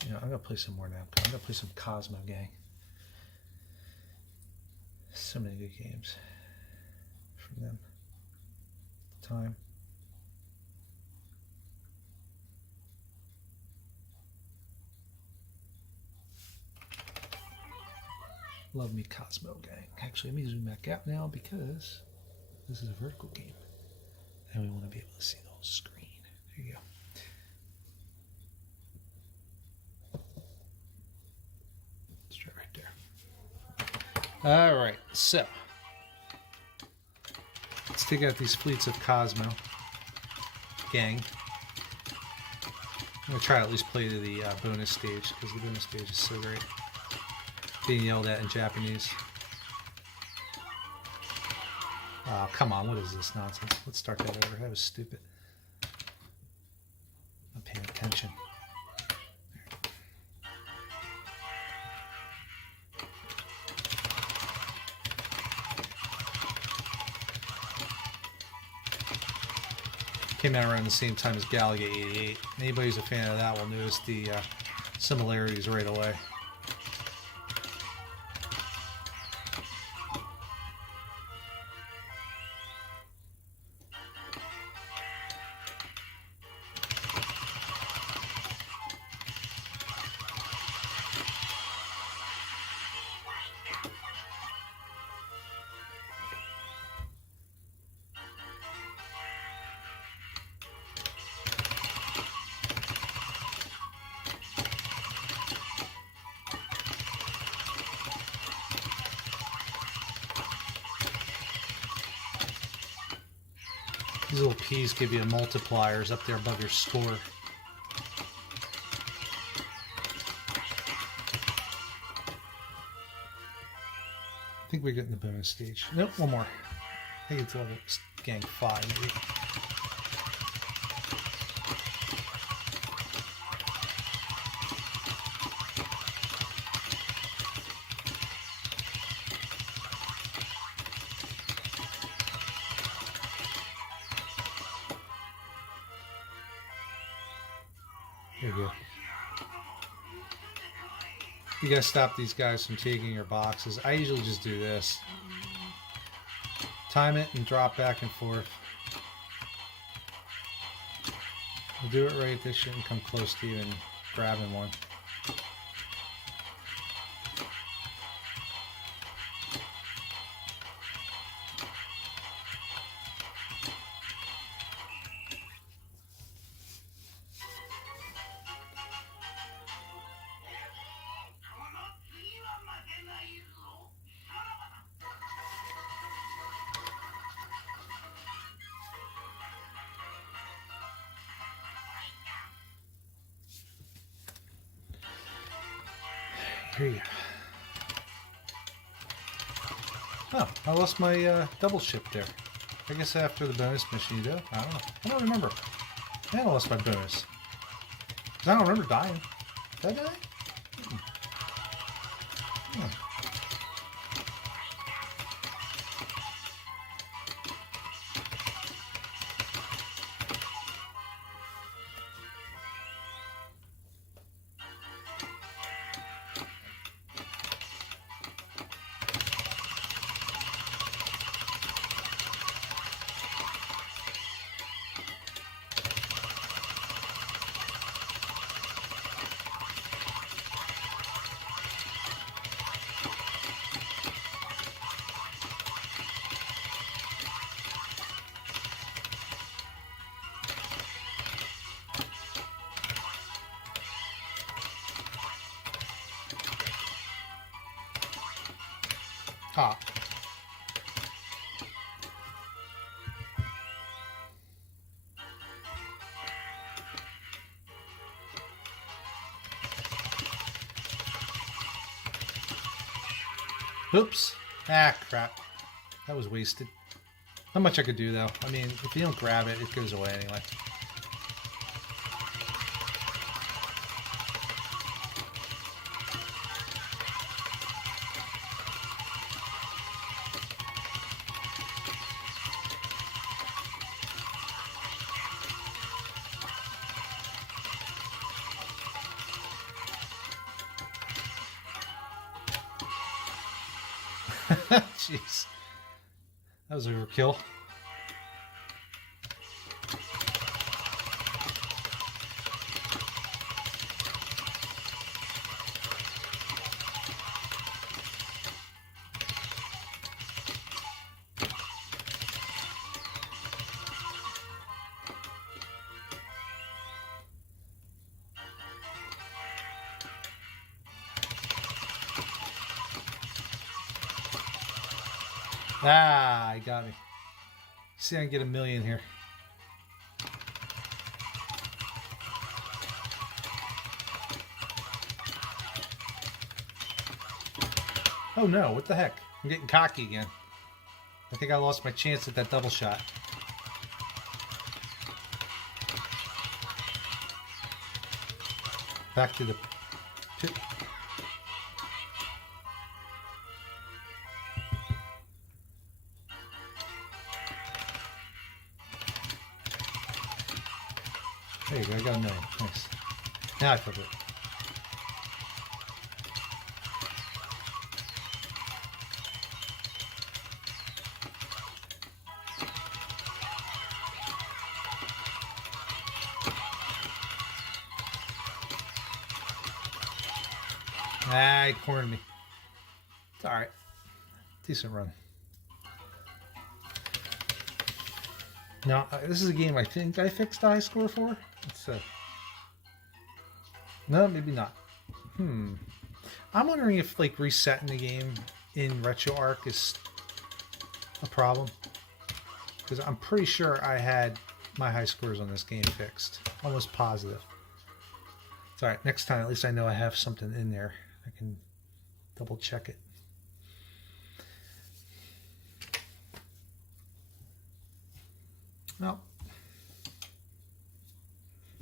You know, I'm gonna play some more now. I'm gonna play some Cosmo Gang. So many good games from them. Time. Love me Cosmo Gang. Actually, let me zoom back out now because this is a vertical game. And we want to be able to see the whole screen. There you go. Let's try right there. All right, so let's take out these fleets of Cosmo Gang. I'm going to try to at least play to the bonus stage because the bonus stage is so great. Being yelled at in Japanese. Oh, come on, what is this nonsense? Let's start that over. That was stupid. I'm paying attention. Came out around the same time as Galaga 88. Anybody who's a fan of that will notice the similarities right away. These little P's give you multipliers up there above your score. I think we're getting the bonus stage. Nope, one more. I think it's level Gang 5 maybe. There you go. You gotta stop these guys from taking your boxes. I usually just do this. Time it and drop back and forth. We'll do it right. They shouldn't come close to you and grabbing one. Here you go. Oh, I lost my double ship there. I guess after the bonus mission you do. I don't know. I don't remember. I lost my bonus. I don't remember dying. Did I die? Hmm. Ah. Oops. Ah, crap. That was wasted. Not much I could do, though. I mean, if you don't grab it, it goes away anyway. Jeez. That was overkill. Ah, I got me. See, I can get a million here. Oh no, what the heck? I'm getting cocky again. I think I lost my chance at that double shot. Back to the pit. There you go, I got a million. Nice. Now I flip it. Ah, he cornered me. It's alright. Decent run. Now, this is a game I think I fixed the high score for. It's no, maybe not. I'm wondering if like resetting the game in RetroArch is a problem. Because I'm pretty sure I had my high scores on this game fixed. Almost positive. It's alright, next time at least I know I have something in there. I can double check it. Well,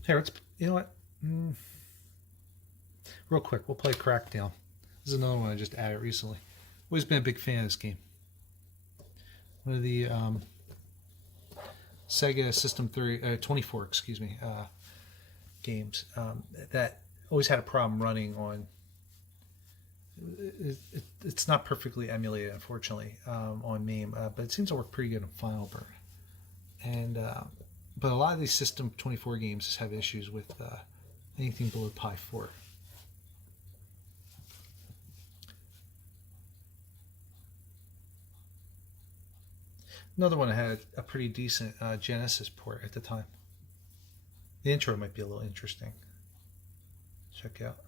here, let's, you know what? Real quick, we'll play Crackdown. This is another one I just added recently. Always been a big fan of this game. One of the Sega System 24, excuse me, games that always had a problem running on. It's not perfectly emulated, unfortunately, on MAME, but it seems to work pretty good on Final Burn. And but a lot of these System 24 games have issues with anything below Pi 4. Another one that had a pretty decent Genesis port at the time. The intro might be a little interesting. Check out.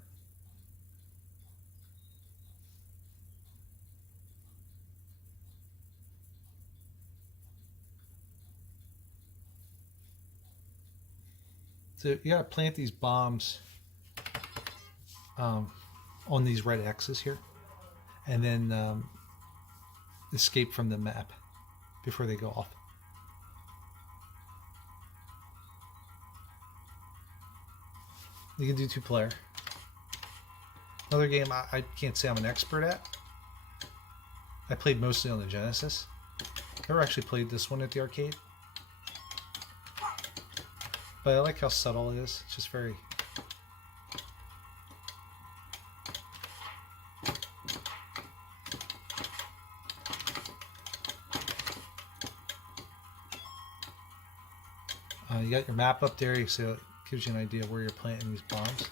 So you gotta plant these bombs on these red X's here, and then escape from the map before they go off. You can do 2-player. Another game I can't say I'm an expert at. I played mostly on the Genesis. Never actually played this one at the arcade. But I like how subtle it is. It's just very... you got your map up there, so it gives you an idea of where you're planting these bombs.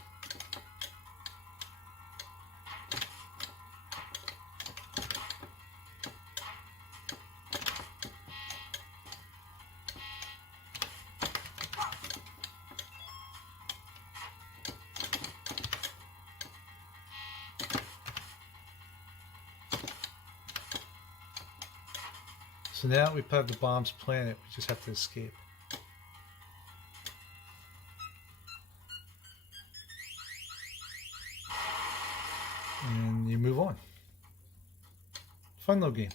So now that we have the bombs planted, we just have to escape. And you move on. Fun little game.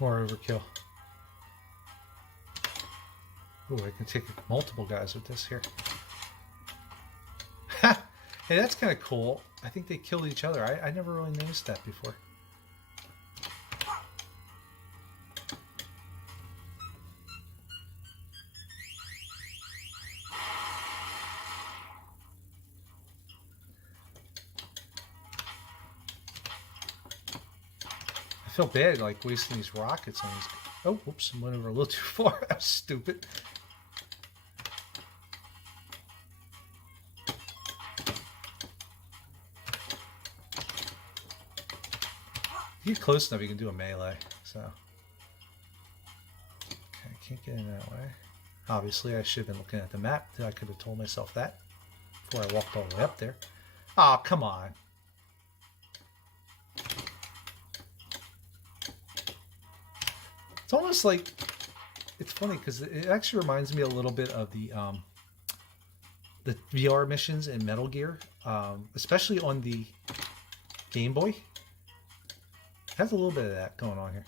More overkill. Ooh, I can take multiple guys with this here. Hey, that's kind of cool. I think they killed each other. I never really noticed that before. I feel bad, like, wasting these rockets on these. Oh, whoops, I went over a little too far. That was stupid. If you get close enough, you can do a melee. So, okay, I can't get in that way. Obviously, I should have been looking at the map. I could have told myself that before I walked all the way up there. Oh, come on. It's almost like, it's funny because it actually reminds me a little bit of the VR missions in Metal Gear, especially on the Game Boy. It has a little bit of that going on here.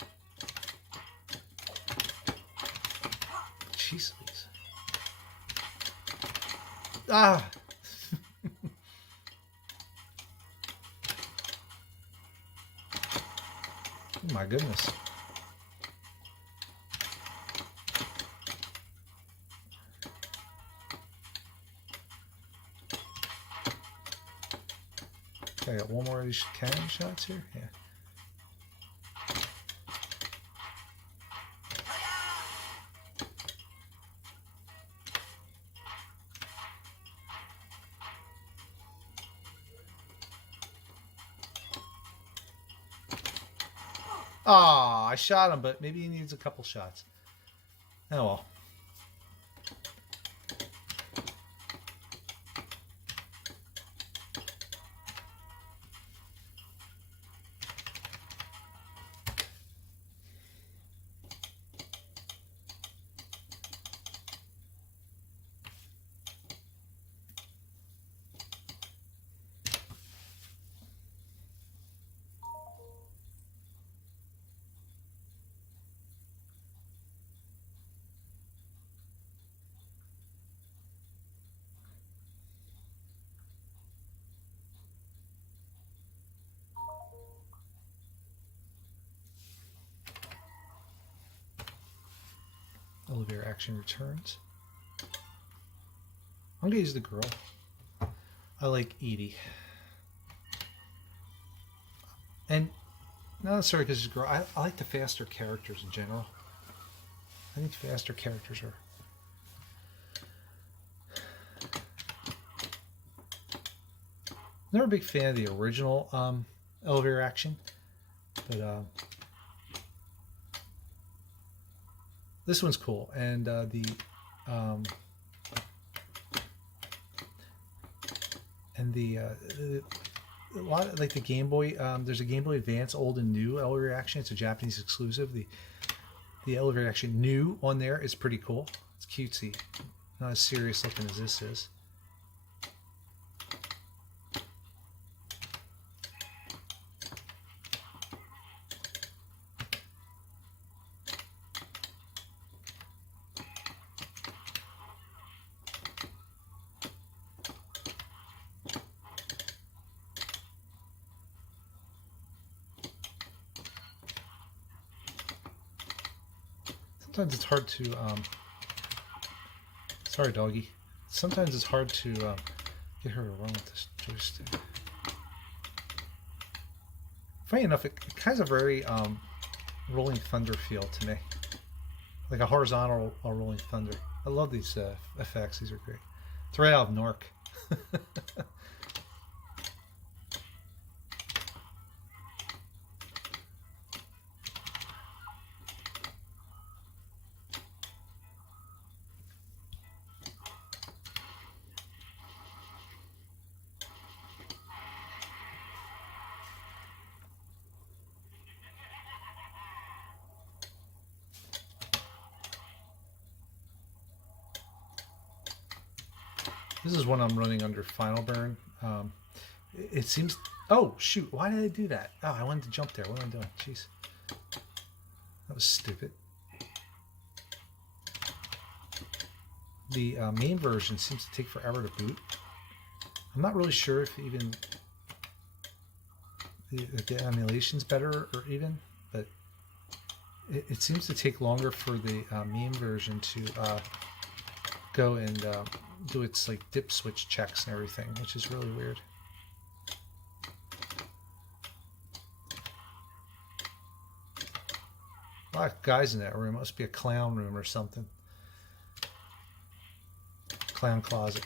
Jeez Louise. Ah! Oh my goodness. Okay, I got one more of these cannon shots here. Yeah. Ah, I shot him, but maybe he needs a couple shots. Oh well. Elevator action returns. I'm gonna use the girl. I like Edie. And not necessarily because she's a girl. I like the faster characters in general. I think faster characters are. Never a big fan of the original elevator action, but this one's cool, and a lot of, like, the Game Boy. There's a Game Boy Advance old and new elevator action. It's a Japanese exclusive. The elevator action new on there is pretty cool. It's cutesy, not as serious looking as this is. Sometimes it's hard to, sorry doggy, sometimes it's hard to get her to run with this joystick. Funny enough, it has a very Rolling Thunder feel to me, like a horizontal Rolling Thunder. I love these effects. These are great. It's right out of Nork. This is one I'm running under Final Burn. It seems... Oh, shoot. Why did I do that? Oh, I wanted to jump there. What am I doing? Jeez. That was stupid. The main version seems to take forever to boot. I'm not really sure if even the emulation's better or even, but it seems to take longer for the main version to go and do its like dip switch checks and everything, which is really weird. A lot of guys in that room. It must be a clown room or something. Clown closet.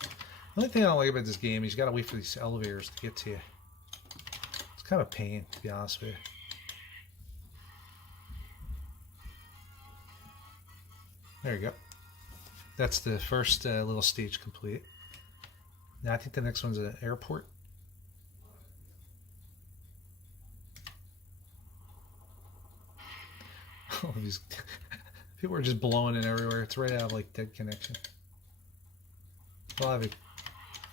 The only thing I don't like about this game is you gotta wait for these elevators to get to you. It's kind of a pain, to be honest with you. There you go. That's the first little stage complete. Now I think the next one's an airport. Oh, these people are just blowing in everywhere. It's right out of like Dead Connection. A lot of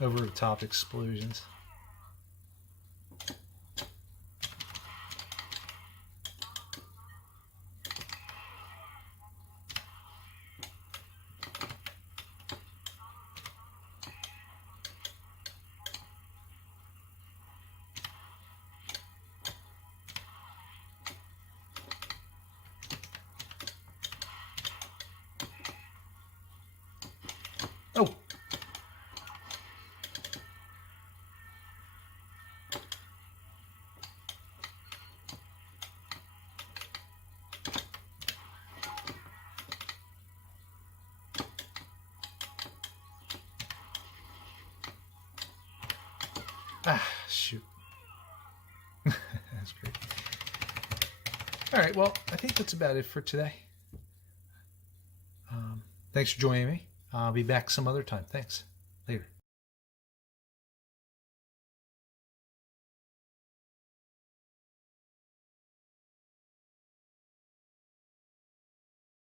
over-the-top explosions. Oh! Ah, shoot. That's great. All right, well, I think that's about it for today. Thanks for joining me. I'll be back some other time. Thanks. Later.